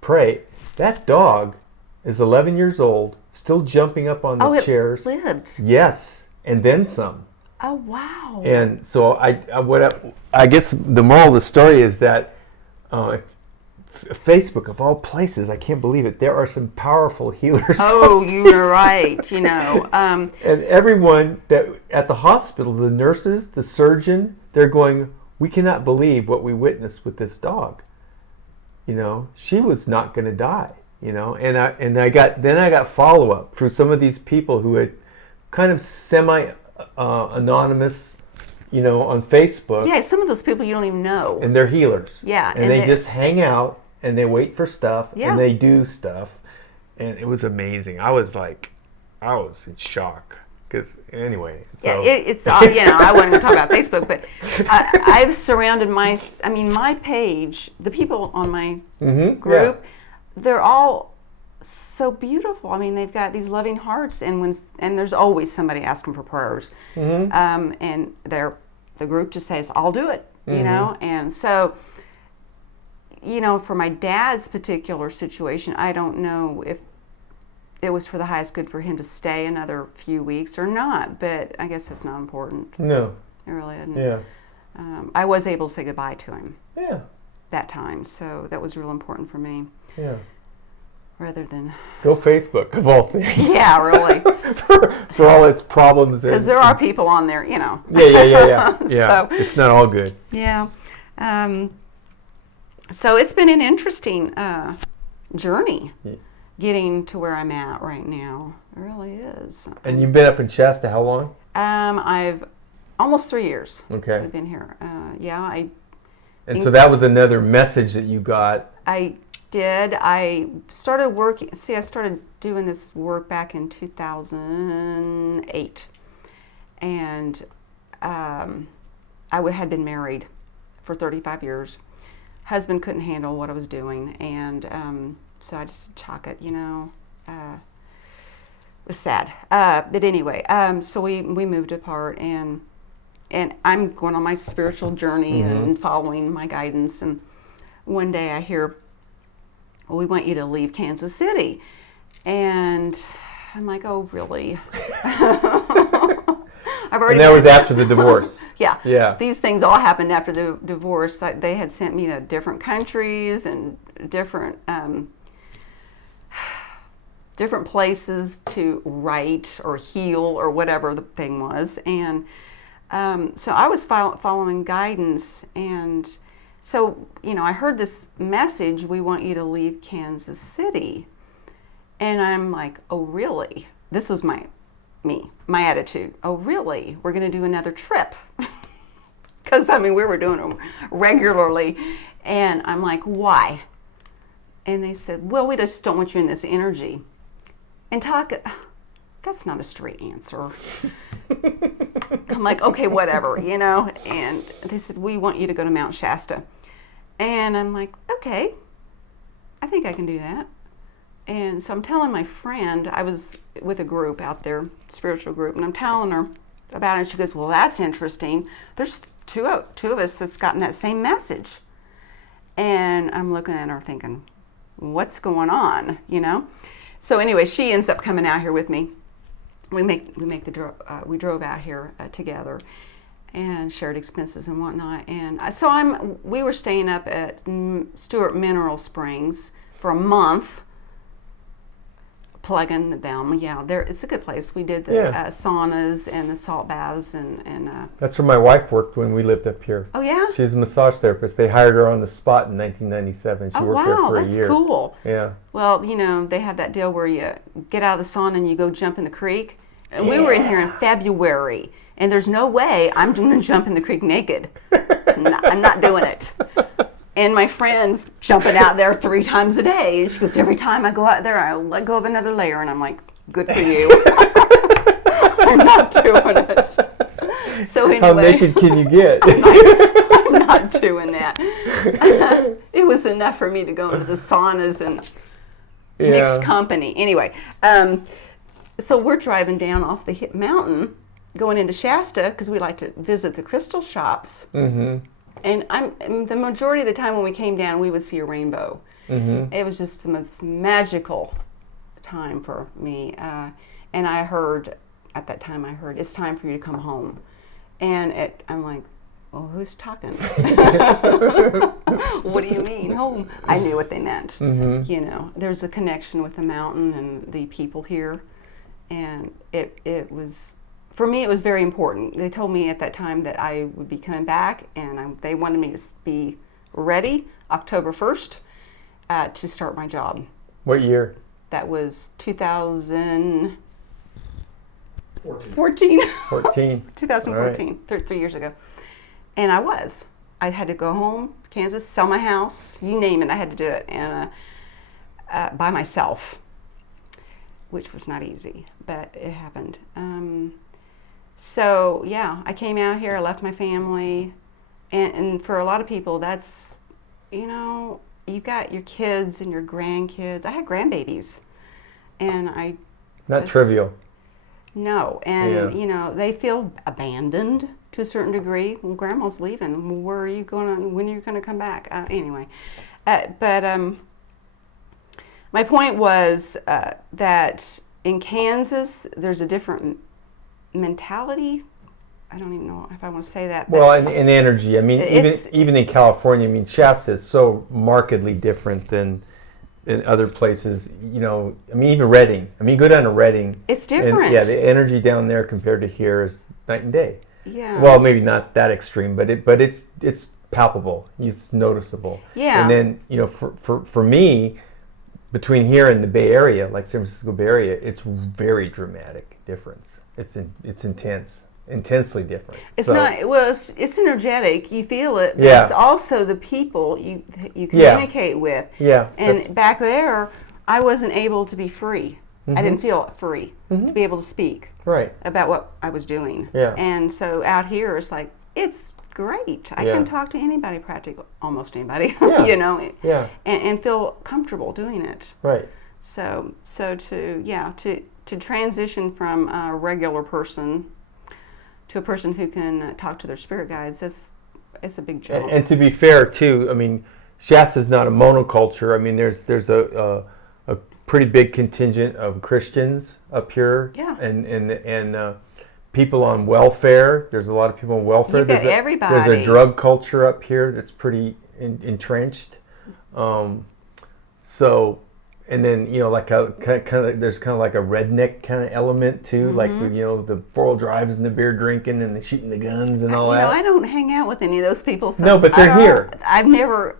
pray. That dog is 11 years old, still jumping up on the chairs. Oh, it lived. Yes, and then some. Oh, wow. And so I guess the moral of the story is that Facebook, of all places, I can't believe it, there are some powerful healers. Oh, you're right. And everyone that at the hospital, the nurses, the surgeon, they're going, we cannot believe what we witnessed with this dog. She was not going to die. And I got follow up through some of these people who had kind of semi anonymous, on Facebook. Yeah, some of those people you don't even know. And they're healers. Yeah. And they just hang out and they wait for stuff and they do stuff. And it was amazing. I was in shock. Because anyway, so. Yeah, it's I wasn't going to talk about Facebook, but I've surrounded my page, the people on my group, they're all so beautiful. I mean, they've got these loving hearts, and there's always somebody asking for prayers, and the group just says, "I'll do it," and so. For my dad's particular situation, I don't know if it was for the highest good for him to stay another few weeks or not, but I guess that's not important. No. It really isn't. Yeah. I was able to say goodbye to him. Yeah. That time, so that was real important for me. Yeah. Rather than... Go Facebook, of all things. Yeah, really. for all its problems. Because there are people on there, Yeah. Yeah, so, it's not all good. Yeah. So it's been an interesting journey. Yeah. Getting to where I'm at right now. It really is. And you've been up in Shasta how long? I've almost 3 years. Okay. I've been here. And so that was another message that you got. I did. I started working. I started doing this work back in 2008. And I had been married for 35 years. Husband couldn't handle what I was doing. And so I just chalk it, it was sad. But anyway, so we moved apart, and I'm going on my spiritual journey and following my guidance. And one day I hear, well, we want you to leave Kansas City. And I'm like, oh, really? And that was after the divorce. Yeah. These things all happened after the divorce. They had sent me to different countries and different places to write or heal or whatever the thing was. And so I was following guidance. And so, I heard this message, we want you to leave Kansas City. And I'm like, oh, really? This was my attitude. Oh, really? We're going to do another trip? Because, we were doing them regularly. And I'm like, why? And they said, well, we just don't want you in this energy. And that's not a straight answer. I'm like, okay, whatever, you know. And they said, we want you to go to Mount Shasta. And I'm like, okay, I think I can do that. And so I'm telling my friend, I was with a group out there, spiritual group, and I'm telling her about it. And she goes, well, that's interesting. There's two of us that's gotten that same message. And I'm looking at her thinking, what's going on, you know? So anyway, she ends up coming out here with me. We drove out here together and shared expenses and whatnot. And so we were staying up at Stewart Mineral Springs for a month, plugging them. Yeah, it's a good place. We did the saunas and the salt baths and that's where my wife worked when we lived up here. oh yeah? She's a massage therapist. They hired her on the spot in 1997. She worked there for a year. That's cool. Yeah. Well, you know, they have that deal where you get out of the sauna and you go jump in the creek. And we were in here in February, and there's no way I'm going to jump in the creek naked. I'm not doing it. And my friend's jumping out there 3 times a day. And she goes, every time I go out there, I let go of another layer. And I'm like, good for you. I'm not doing it. So anyway. How naked can you get? I'm not doing that. It was enough for me to go into the saunas and mixed company. Anyway, so we're driving down off the mountain, going into Shasta, because we like to visit the crystal shops. Mm-hmm. And the majority of the time when we came down, we would see a rainbow. Mm-hmm. It was just the most magical time for me. And at that time, I heard, it's time for you to come home. And I'm like, well, who's talking? What do you mean, home? I knew what they meant. Mm-hmm. You know, there's a connection with the mountain and the people here. And it was, for me, it was very important. They told me at that time that I would be coming back, and they wanted me to be ready October 1st to start my job. What year? That was 2014. 2014, right. 3 years ago. And I had to go home, Kansas, sell my house, you name it, I had to do it, and by myself, which was not easy, but it happened. So yeah, I came out here, I left my family, and for a lot of people, that's, you know, you got your kids and your grandkids. I had grandbabies, and not trivial. No, and you know, they feel abandoned to a certain degree. Well, grandma's leaving. Where are you going? When are you going to come back? Anyway, but my point was that in Kansas, there's a different mentality. I don't even know if I want to say that. Well, and energy. I mean, even in California, I mean, Shasta is so markedly different than in other places. You know, I mean, even Redding. I mean, you go down to Redding. It's different. And, the energy down there compared to here is night and day. Yeah. Well, maybe not that extreme, but it's palpable. It's noticeable. Yeah. And then, you know, for me, between here and the Bay Area, like San Francisco Bay Area, it's very dramatic difference. It's intense, intensely different. It's not. Well, it's energetic. You feel it. But it's also the people you communicate with. Yeah. And back there, I wasn't able to be free. Mm-hmm. I didn't feel free to be able to speak about what I was doing. Yeah. And so out here, it's like, it's great. I can talk to anybody, practically almost anybody, you know, and feel comfortable doing it. Right. So to transition from a regular person to a person who can talk to their spirit guides, it's a big jump. And to be fair, too, I mean, Shasta's not a monoculture. I mean, there's a pretty big contingent of Christians up here, and people on welfare. There's a lot of people on welfare. There's everybody. There's a drug culture up here that's pretty entrenched. So, and then, you know, like there's kind of like a redneck kind of element too, like with, you know, the 4-wheel drives and the beer drinking and the shooting the guns and all that. You know, I don't hang out with any of those people. So no, but they're here. I've never.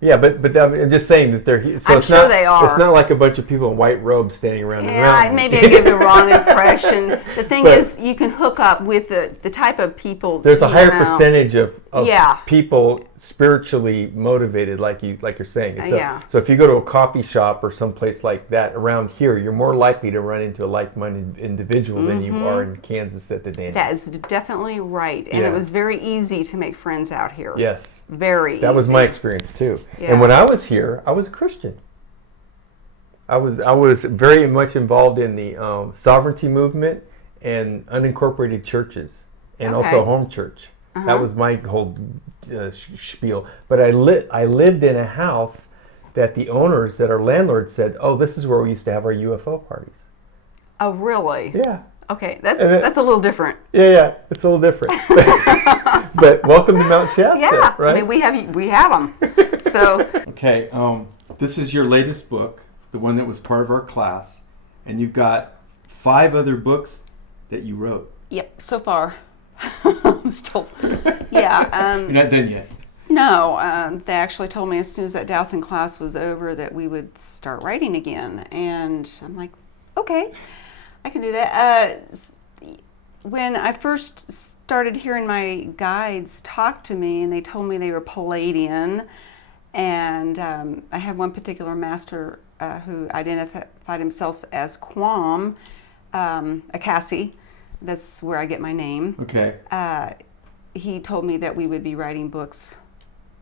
Yeah, but I'm just saying that they're here. So I'm sure they are. It's not like a bunch of people in white robes standing around the mountain. Yeah, maybe I give the wrong impression. The thing is, you can hook up with the type of people. There's a higher percentage of of Yeah. people spiritually motivated, like you're saying. Yeah. So if you go to a coffee shop or someplace like that around here, you're more likely to run into a like-minded individual than you are in Kansas at the Denny's. That is definitely right. And Yeah. it was very easy to make friends out here. Yes. Very That was easy. my experience too. Yeah. And when I was here, I was a Christian. I was very much involved in the sovereignty movement and unincorporated churches, and Okay. also home church. That was my whole spiel. But I lived in a house that the owners, that our landlord said, "Oh, this is where we used to have our UFO parties." Oh, really? Yeah. Okay, that's And a little different. Yeah, it's a little different. But welcome to Mount Shasta, Yeah, right? I mean we have them. So Okay, this is your latest book, the one that was part of our class, and you've got 5 other books that you wrote. yep, so far I'm still yeah. You're not done yet. No, they actually told me as soon as that Dowsing class was over that we would start writing again, and I'm like, okay, I can do that. When I first started hearing my guides talk to me, and they told me they were Pleiadian, and I had one particular master who identified himself as Aquam Akasie. That's where I get my name. Okay. He told me that we would be writing books,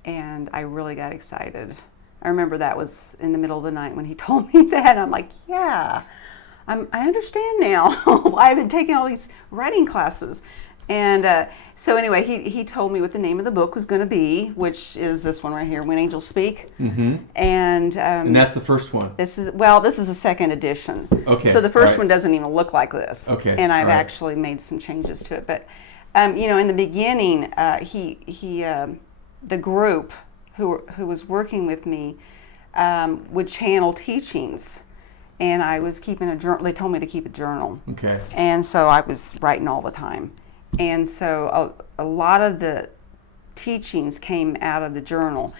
and I really got excited. I remember that was in the middle of the night when he told me that. I'm like, yeah, I understand now. I've been taking all these writing classes. And so anyway, he told me what the name of the book was going to be, which is this one right here, When Angels Speak. Mm-hmm. And that's the first one. this is a second edition. Okay. So the first right. one doesn't even look like this. Okay, And I've right. actually made some changes to it. But in the beginning, the group who was working with me would channel teachings, and I was keeping a journal. They told me to keep a journal. Okay. And so I was writing all the time. And so a lot of the teachings came out of the journal,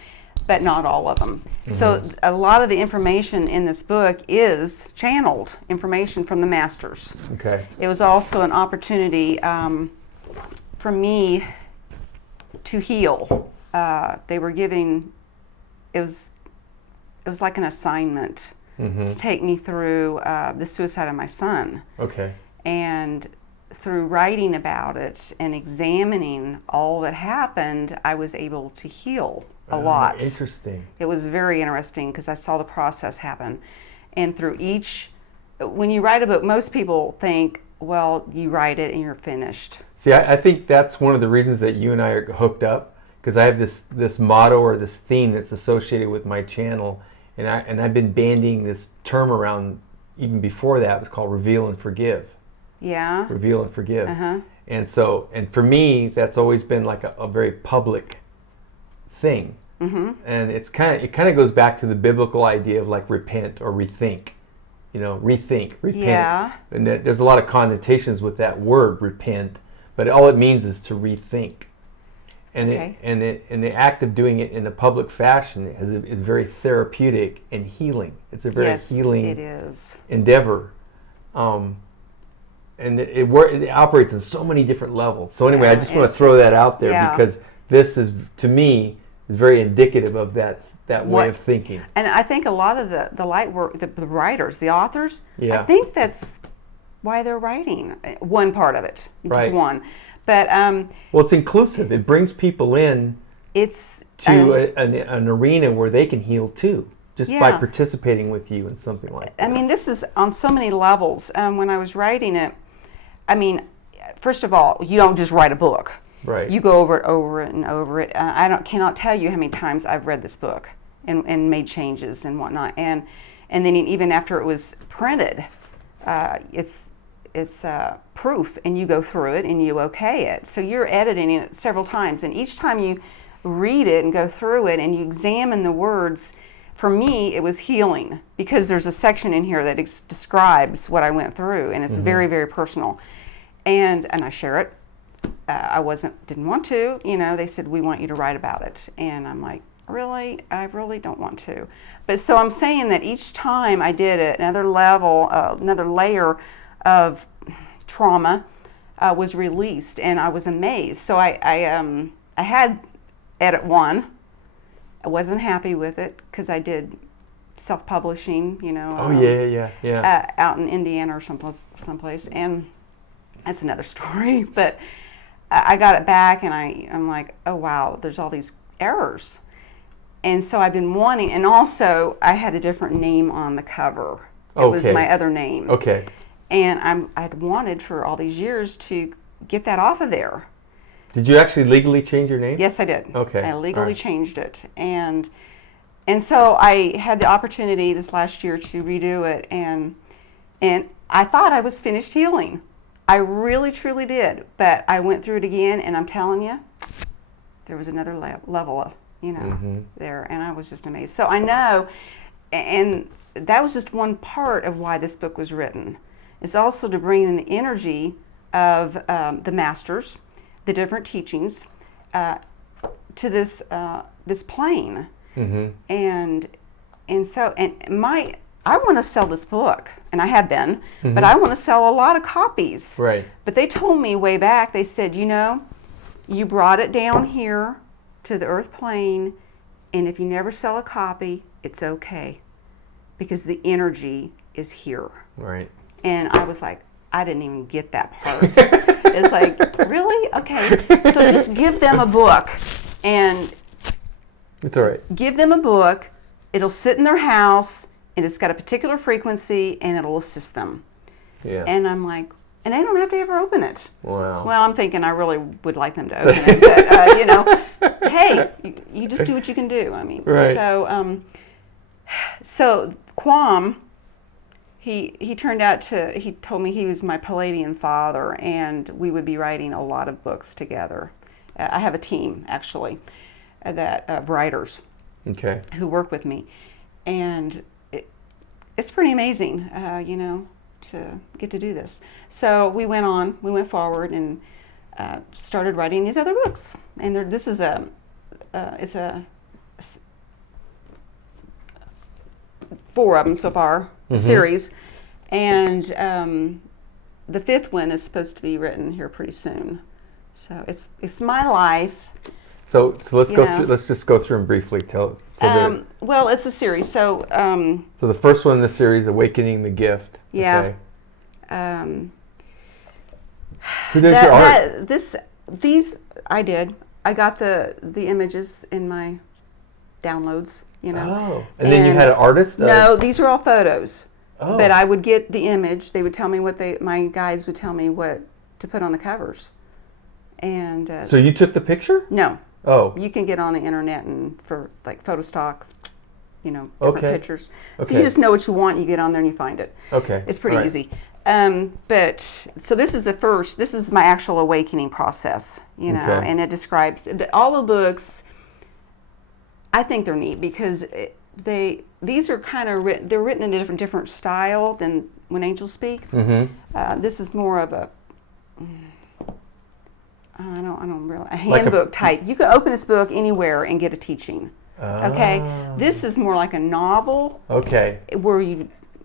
but not all of them. Mm-hmm. So a lot of the information in this book is channeled information from the masters. Okay. It was also an opportunity for me to heal. They were giving, it was like an assignment to take me through the suicide of my son. Okay. And through writing about it and examining all that happened, I was able to heal a lot. Interesting. It was very interesting because I saw the process happen. And through when you write a book, most people think, well, you write it and you're finished. See, I think that's one of the reasons that you and I are hooked up, because I have this motto or this theme that's associated with my channel, and I've been bandying this term around even before that. It was called reveal and forgive. Yeah. Reveal and forgive. Uh-huh. And for me, that's always been like a very public thing. Mm-hmm. And it kind of goes back to the biblical idea of like repent or rethink. Rethink, repent. Yeah. And there's a lot of connotations with that word, repent, but all it means is to rethink. And Okay. and the act of doing it in a public fashion is very therapeutic and healing. It's a very healing it is. endeavor. And it operates in so many different levels. So anyway, I just want to throw that out there because this is, to me, is very indicative of that way of thinking. And I think a lot of the light work, the writers, the authors, Yeah. I think that's why they're writing. One part of it, Right. just one. But Well, it's inclusive. It brings people in it's to an arena where they can heal too, just by Yeah. participating with you in something like this. I mean, this is on so many levels. When I was writing it, I mean, first of all, you don't just write a book. Right. You go over it and over it. I cannot tell you how many times I've read this book and made changes and whatnot. And then even after it was printed, it's proof, and you go through it and you okay it. So you're editing it several times, and each time you read it and go through it and you examine the words, for me, it was healing, because there's a section in here that describes what I went through, and it's very, very personal. And I share it. I didn't want to. They said, we want you to write about it. And I'm like, really? I really don't want to. But so I'm saying that each time I did it, another layer of trauma was released, and I was amazed. So I I had edit 1. I wasn't happy with it because I did self-publishing, Oh, yeah. out in Indiana or someplace, and that's another story. But I got it back, and I'm like, oh wow, there's all these errors, and so I've been wanting. And also, I had a different name on the cover. It was my other name. Okay. And I'd wanted for all these years to get that off of there. Did you actually legally change your name? Yes, I did. Okay. I legally changed it, and so I had the opportunity this last year to redo it, and I thought I was finished healing. I really, truly did. But I went through it again, and I'm telling you, there was another level of, there, and I was just amazed. So I know, and that was just one part of why this book was written. It's also to bring in the energy of the masters, the different teachings, to this plane. And so I want to sell this book, and I have been, but I want to sell a lot of copies. Right. But they told me way back, they said, you brought it down here to the earth plane, and if you never sell a copy, it's okay, because the energy is here. Right. And I was like, I didn't even get that part. It's like, really? Okay. So just give them a book, and it's all right. Give them a book. It'll sit in their house, and it's got a particular frequency, and it'll assist them. Yeah. And I'm like, and they don't have to ever open it. Wow. Well, I'm thinking I really would like them to open it, but hey, you just do what you can do. I mean, right. So Quam, he turned out to. He told me he was my Pleiadian father, and we would be writing a lot of books together. I have a team actually, of writers. Okay. Who work with me, and it's pretty amazing, to get to do this. So we went forward, and started writing these other books. And this is it's a 4 of them so far, a series, and the 5th one is supposed to be written here pretty soon. So it's my life. So let's go through. Let's just go through them briefly. Well, it's a series. So the first one in the series, Awakening the Gift. Yeah. Okay. Who does your art? These I did. I got the images in my downloads. Oh, and then you had an artist? No, these are all photos. Oh. But I would get the image. They would tell me my guides would tell me what to put on the covers. And so you took the picture? No. Oh. You can get on the internet and for like photo stock, different pictures. Okay. So you just know what you want, you get on there and you find it. Okay. It's pretty easy. But so this is my actual awakening process, and it describes all the books. I think they're neat because these are kind of they're written in a different style than when angels speak. This is more of a I don't really a handbook type. You can open this book anywhere and get a teaching. Okay, this is more like a novel. Okay, where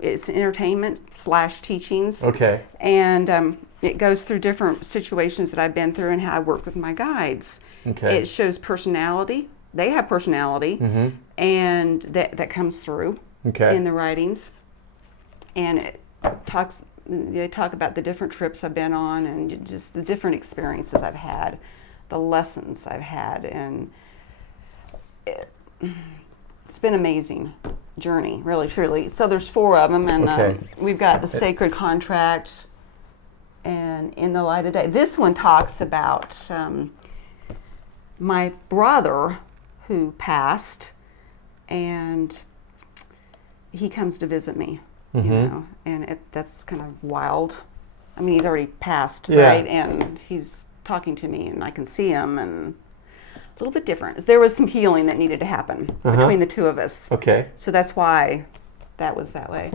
it's entertainment / teachings. Okay, and it goes through different situations that I've been through and how I work with my guides. Okay, it shows personality. They have personality, and that comes through in the writings. And they talk about the different trips I've been on and just the different experiences I've had, the lessons I've had, and it's been an amazing journey, really, truly. So there's 4 of them, and we've got the Sacred Contract and In the Light of Day. This one talks about my brother who passed, and he comes to visit me. And that's kind of wild. I mean, he's already passed, right? And he's talking to me, and I can see him, and a little bit different. There was some healing that needed to happen between the 2 of us. Okay. So that's why that was that way.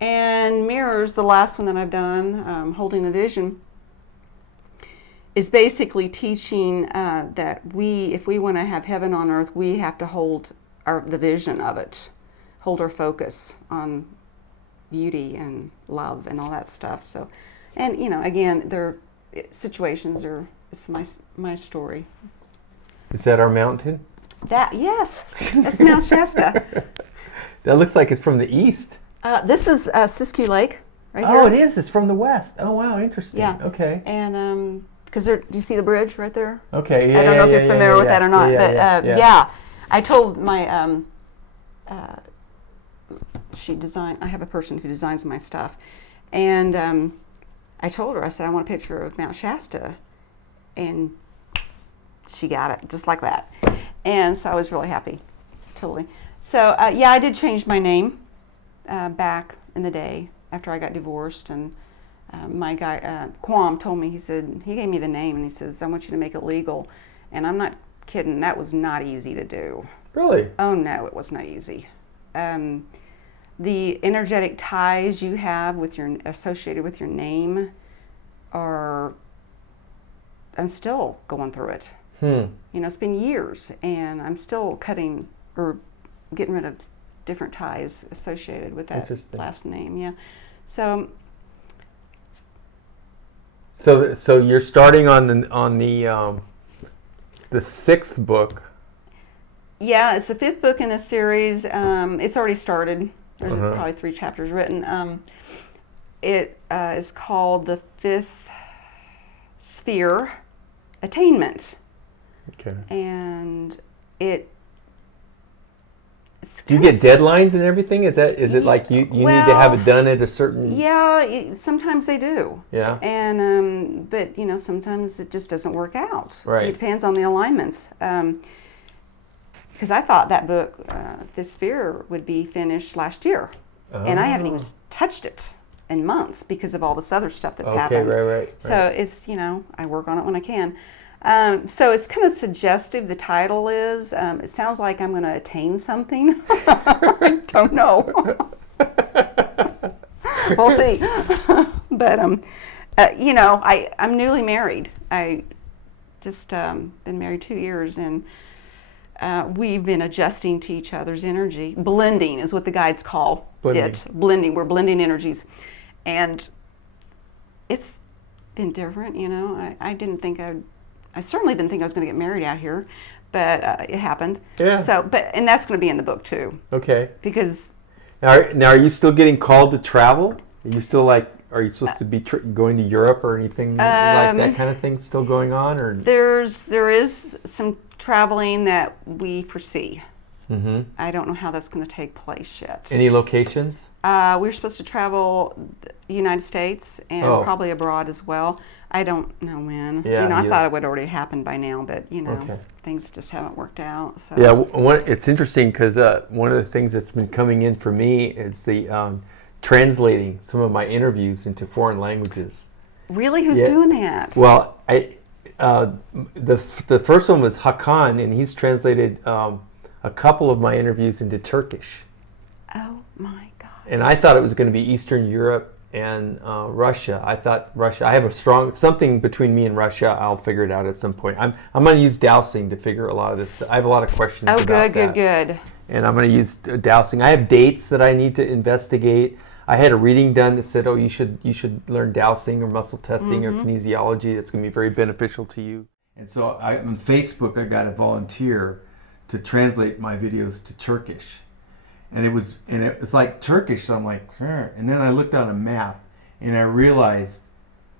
And Mirrors, the last one that I've done, Holding the Vision, is basically teaching that if we want to have heaven on earth, we have to hold the vision of it, hold our focus on beauty and love and all that stuff. So, and again, their situations it's my story. Is that our mountain? Yes, that's Mount Shasta. That looks like it's from the east. This is Siskiyou Lake, right here. Oh, it is. It's from the west. Oh, wow, interesting. Yeah. Okay. And because do you see the bridge right there? Okay. Yeah. I don't know if you're familiar with that or not, yeah. I told my I have a person who designs my stuff, and I told her, I said, I want a picture of Mount Shasta, and she got it just like that, and so I was really happy, totally. So yeah, I did change my name back in the day after I got divorced, and my guy Quam told me, he gave me the name, and he says, I want you to make it legal, and I'm not kidding, that was not easy to do. Really? Oh no, it was not easy. The energetic ties you have associated with your name I'm still going through it. You know, it's been years, and I'm still cutting or getting rid of different ties associated with that last name. Yeah. So you're starting on the sixth book. Yeah, it's the fifth book in the series. It's already started. There's probably 3 chapters written. It is called The Fifth Sphere Attainment. Okay. And do you get deadlines and everything? Is it like you need to have it done at a certain? Yeah, sometimes they do. Yeah. And but you know, sometimes it just doesn't work out. Right. It depends on the alignments. Because I thought that book, Fifth Sphere, would be finished last year, and I haven't even touched it in months because of all this other stuff that's happened. Right. So it's, you know, I work on it when I can. So it's kind of suggestive, the title is. It sounds like I'm going to attain something. I don't know. We'll see. But, you know, I'm newly married. I just been married 2 years, and we've been adjusting to each other's energy. Blending is what the guides call it. Blending. We're blending energies. And it's been different, you know. I certainly didn't think I was going to get married out here, but it happened. Yeah. So, and that's going to be in the book too. Okay. Because now are you still getting called to travel? Are you still are you supposed to be going to Europe or anything like that kind of thing still going on? Or there is some traveling that we foresee. Mm-hmm. I don't know how that's going to take place yet. Any locations? We're supposed to travel the United States and probably abroad as well. I don't know when. Yeah, you know, I thought it would already happen by now, but you know, things just haven't worked out. So. Yeah, it's interesting because one of the things that's been coming in for me is the translating some of my interviews into foreign languages. Really, who's doing that? Well, the first one was Hakan, and he's translated a couple of my interviews into Turkish. Oh my gosh! And I thought it was going to be Eastern Europe and Russia. I thought Russia. I have a strong something between me and Russia. I'll figure it out at some point. I'm going to use Dowsing to figure a lot of this. I have a lot of questions. Oh, about good. And I'm going to use Dowsing. I have dates that I need to investigate. I had a reading done that said, "Oh, you should learn Dowsing or muscle testing or kinesiology. That's going to be very beneficial to you." And so on Facebook, I got a volunteer to translate my videos to Turkish. And it was like Turkish, so I'm like, and then I looked on a map and I realized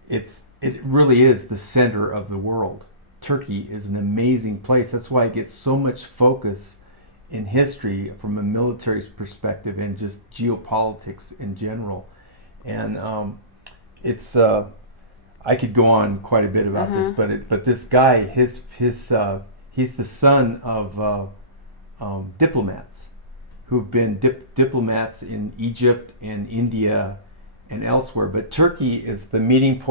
it really is the center of the world. Turkey is an amazing place. That's why it gets so much focus in history from a military perspective and just geopolitics in general. And I could go on quite a bit about this, but this guy, he's the son of diplomats who've been diplomats in Egypt and India and elsewhere. But Turkey is the meeting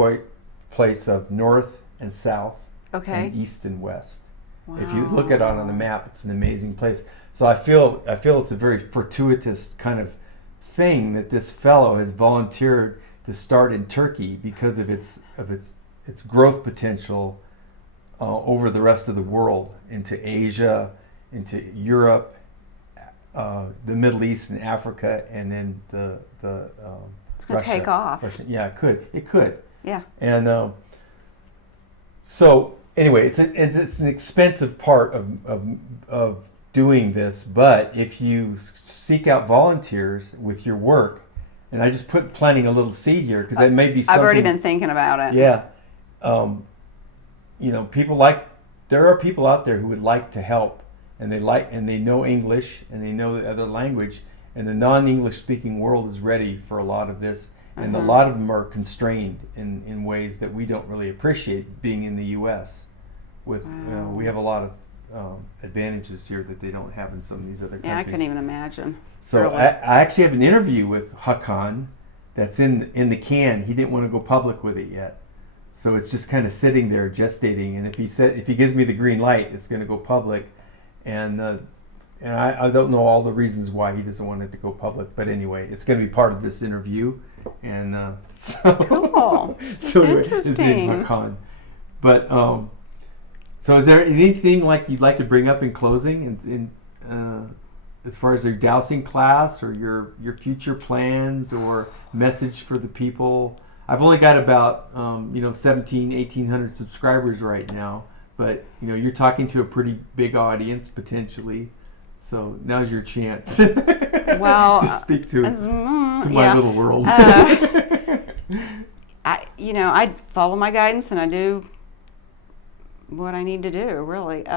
place of North and South, and East and West. Wow. If you look at it on the map, it's an amazing place. So I feel it's a very fortuitous kind of thing that this fellow has volunteered to start in Turkey because of its growth potential over the rest of the world, into Asia, into Europe, the Middle East and Africa, and then the it's going to take off. Russia. Yeah, it could. Yeah. And anyway, it's an expensive part of doing this, but if you seek out volunteers with your work, and I just planting a little seed here because that may be something. I've already been thinking about it. Yeah, there are people out there who would like to help, and they know English and they know the other language, and the non-English speaking world is ready for a lot of this, and a lot of them are constrained in ways that we don't really appreciate being in the U.S. With we have a lot of advantages here that they don't have in some of these other countries. Yeah, I couldn't even imagine. So really. I actually have an interview with Hakan that's in the can. He didn't want to go public with it yet. So it's just kind of sitting there gestating, and if he gives me the green light, it's going to go public. And I don't know all the reasons why he doesn't want it to go public, but anyway, it's going to be part of this interview. And so cool. so anyway, Interesting. his name's Hakan. But so is there anything like you'd like to bring up in closing, as far as your dowsing class or your future plans or message for the people? I've only got about 1,800 subscribers right now, but you're talking to a pretty big audience potentially, so now's your chance Well, to speak to my yeah. little world. I follow my guidance and I do what I need to do. Really,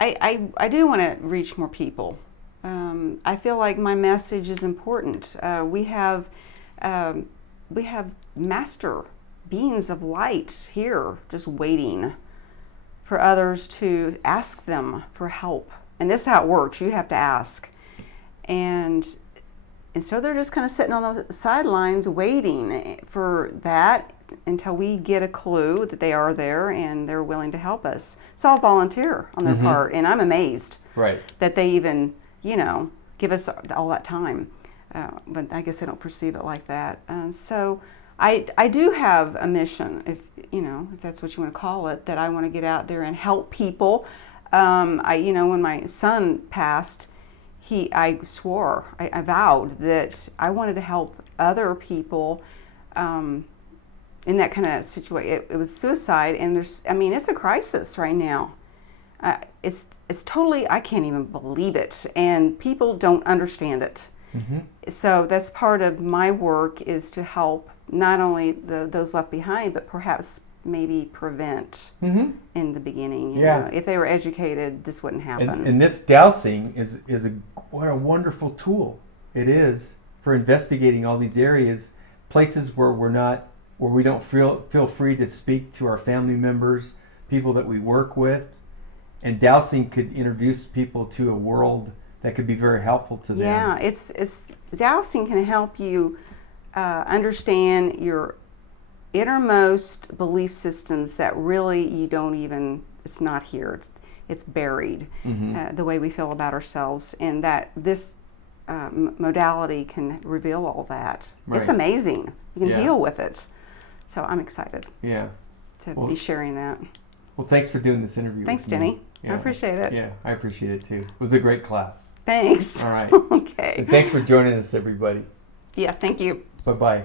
I do want to reach more people. I feel like my message is important. We have master beings of light here just waiting for others to ask them for help. And this is how it works. You have to ask. And so they're just kind of sitting on the sidelines waiting for that until we get a clue that they are there and they're willing to help us. It's all volunteer on their part. And I'm amazed that they even, give us all that time. But I guess they don't perceive it like that. So I do have a mission, if that's what you want to call it, that I want to get out there and help people. When my son passed, I vowed that I wanted to help other people in that kind of situation. It was suicide, and it's a crisis right now. It's totally, I can't even believe it, and people don't understand it. So that's part of my work, is to help not only those left behind, but perhaps maybe prevent in the beginning. If they were educated, this wouldn't happen. And this dowsing is what a wonderful tool it is for investigating all these areas, places where we don't feel free to speak to our family members, people that we work with. And dowsing could introduce people to a world that could be very helpful to them. Yeah, it's dowsing can help you understand your innermost belief systems that really you don't even, it's not here, it's buried, the way we feel about ourselves, and that this modality can reveal all that. It's amazing. You can heal with it. So I'm excited to be sharing that. Well, thanks for doing this interview. Thanks, Denny. I appreciate it. Yeah, I appreciate it too. It was a great class. Thanks. All right. Okay. And thanks for joining us, everybody. Yeah, thank you. Bye-bye.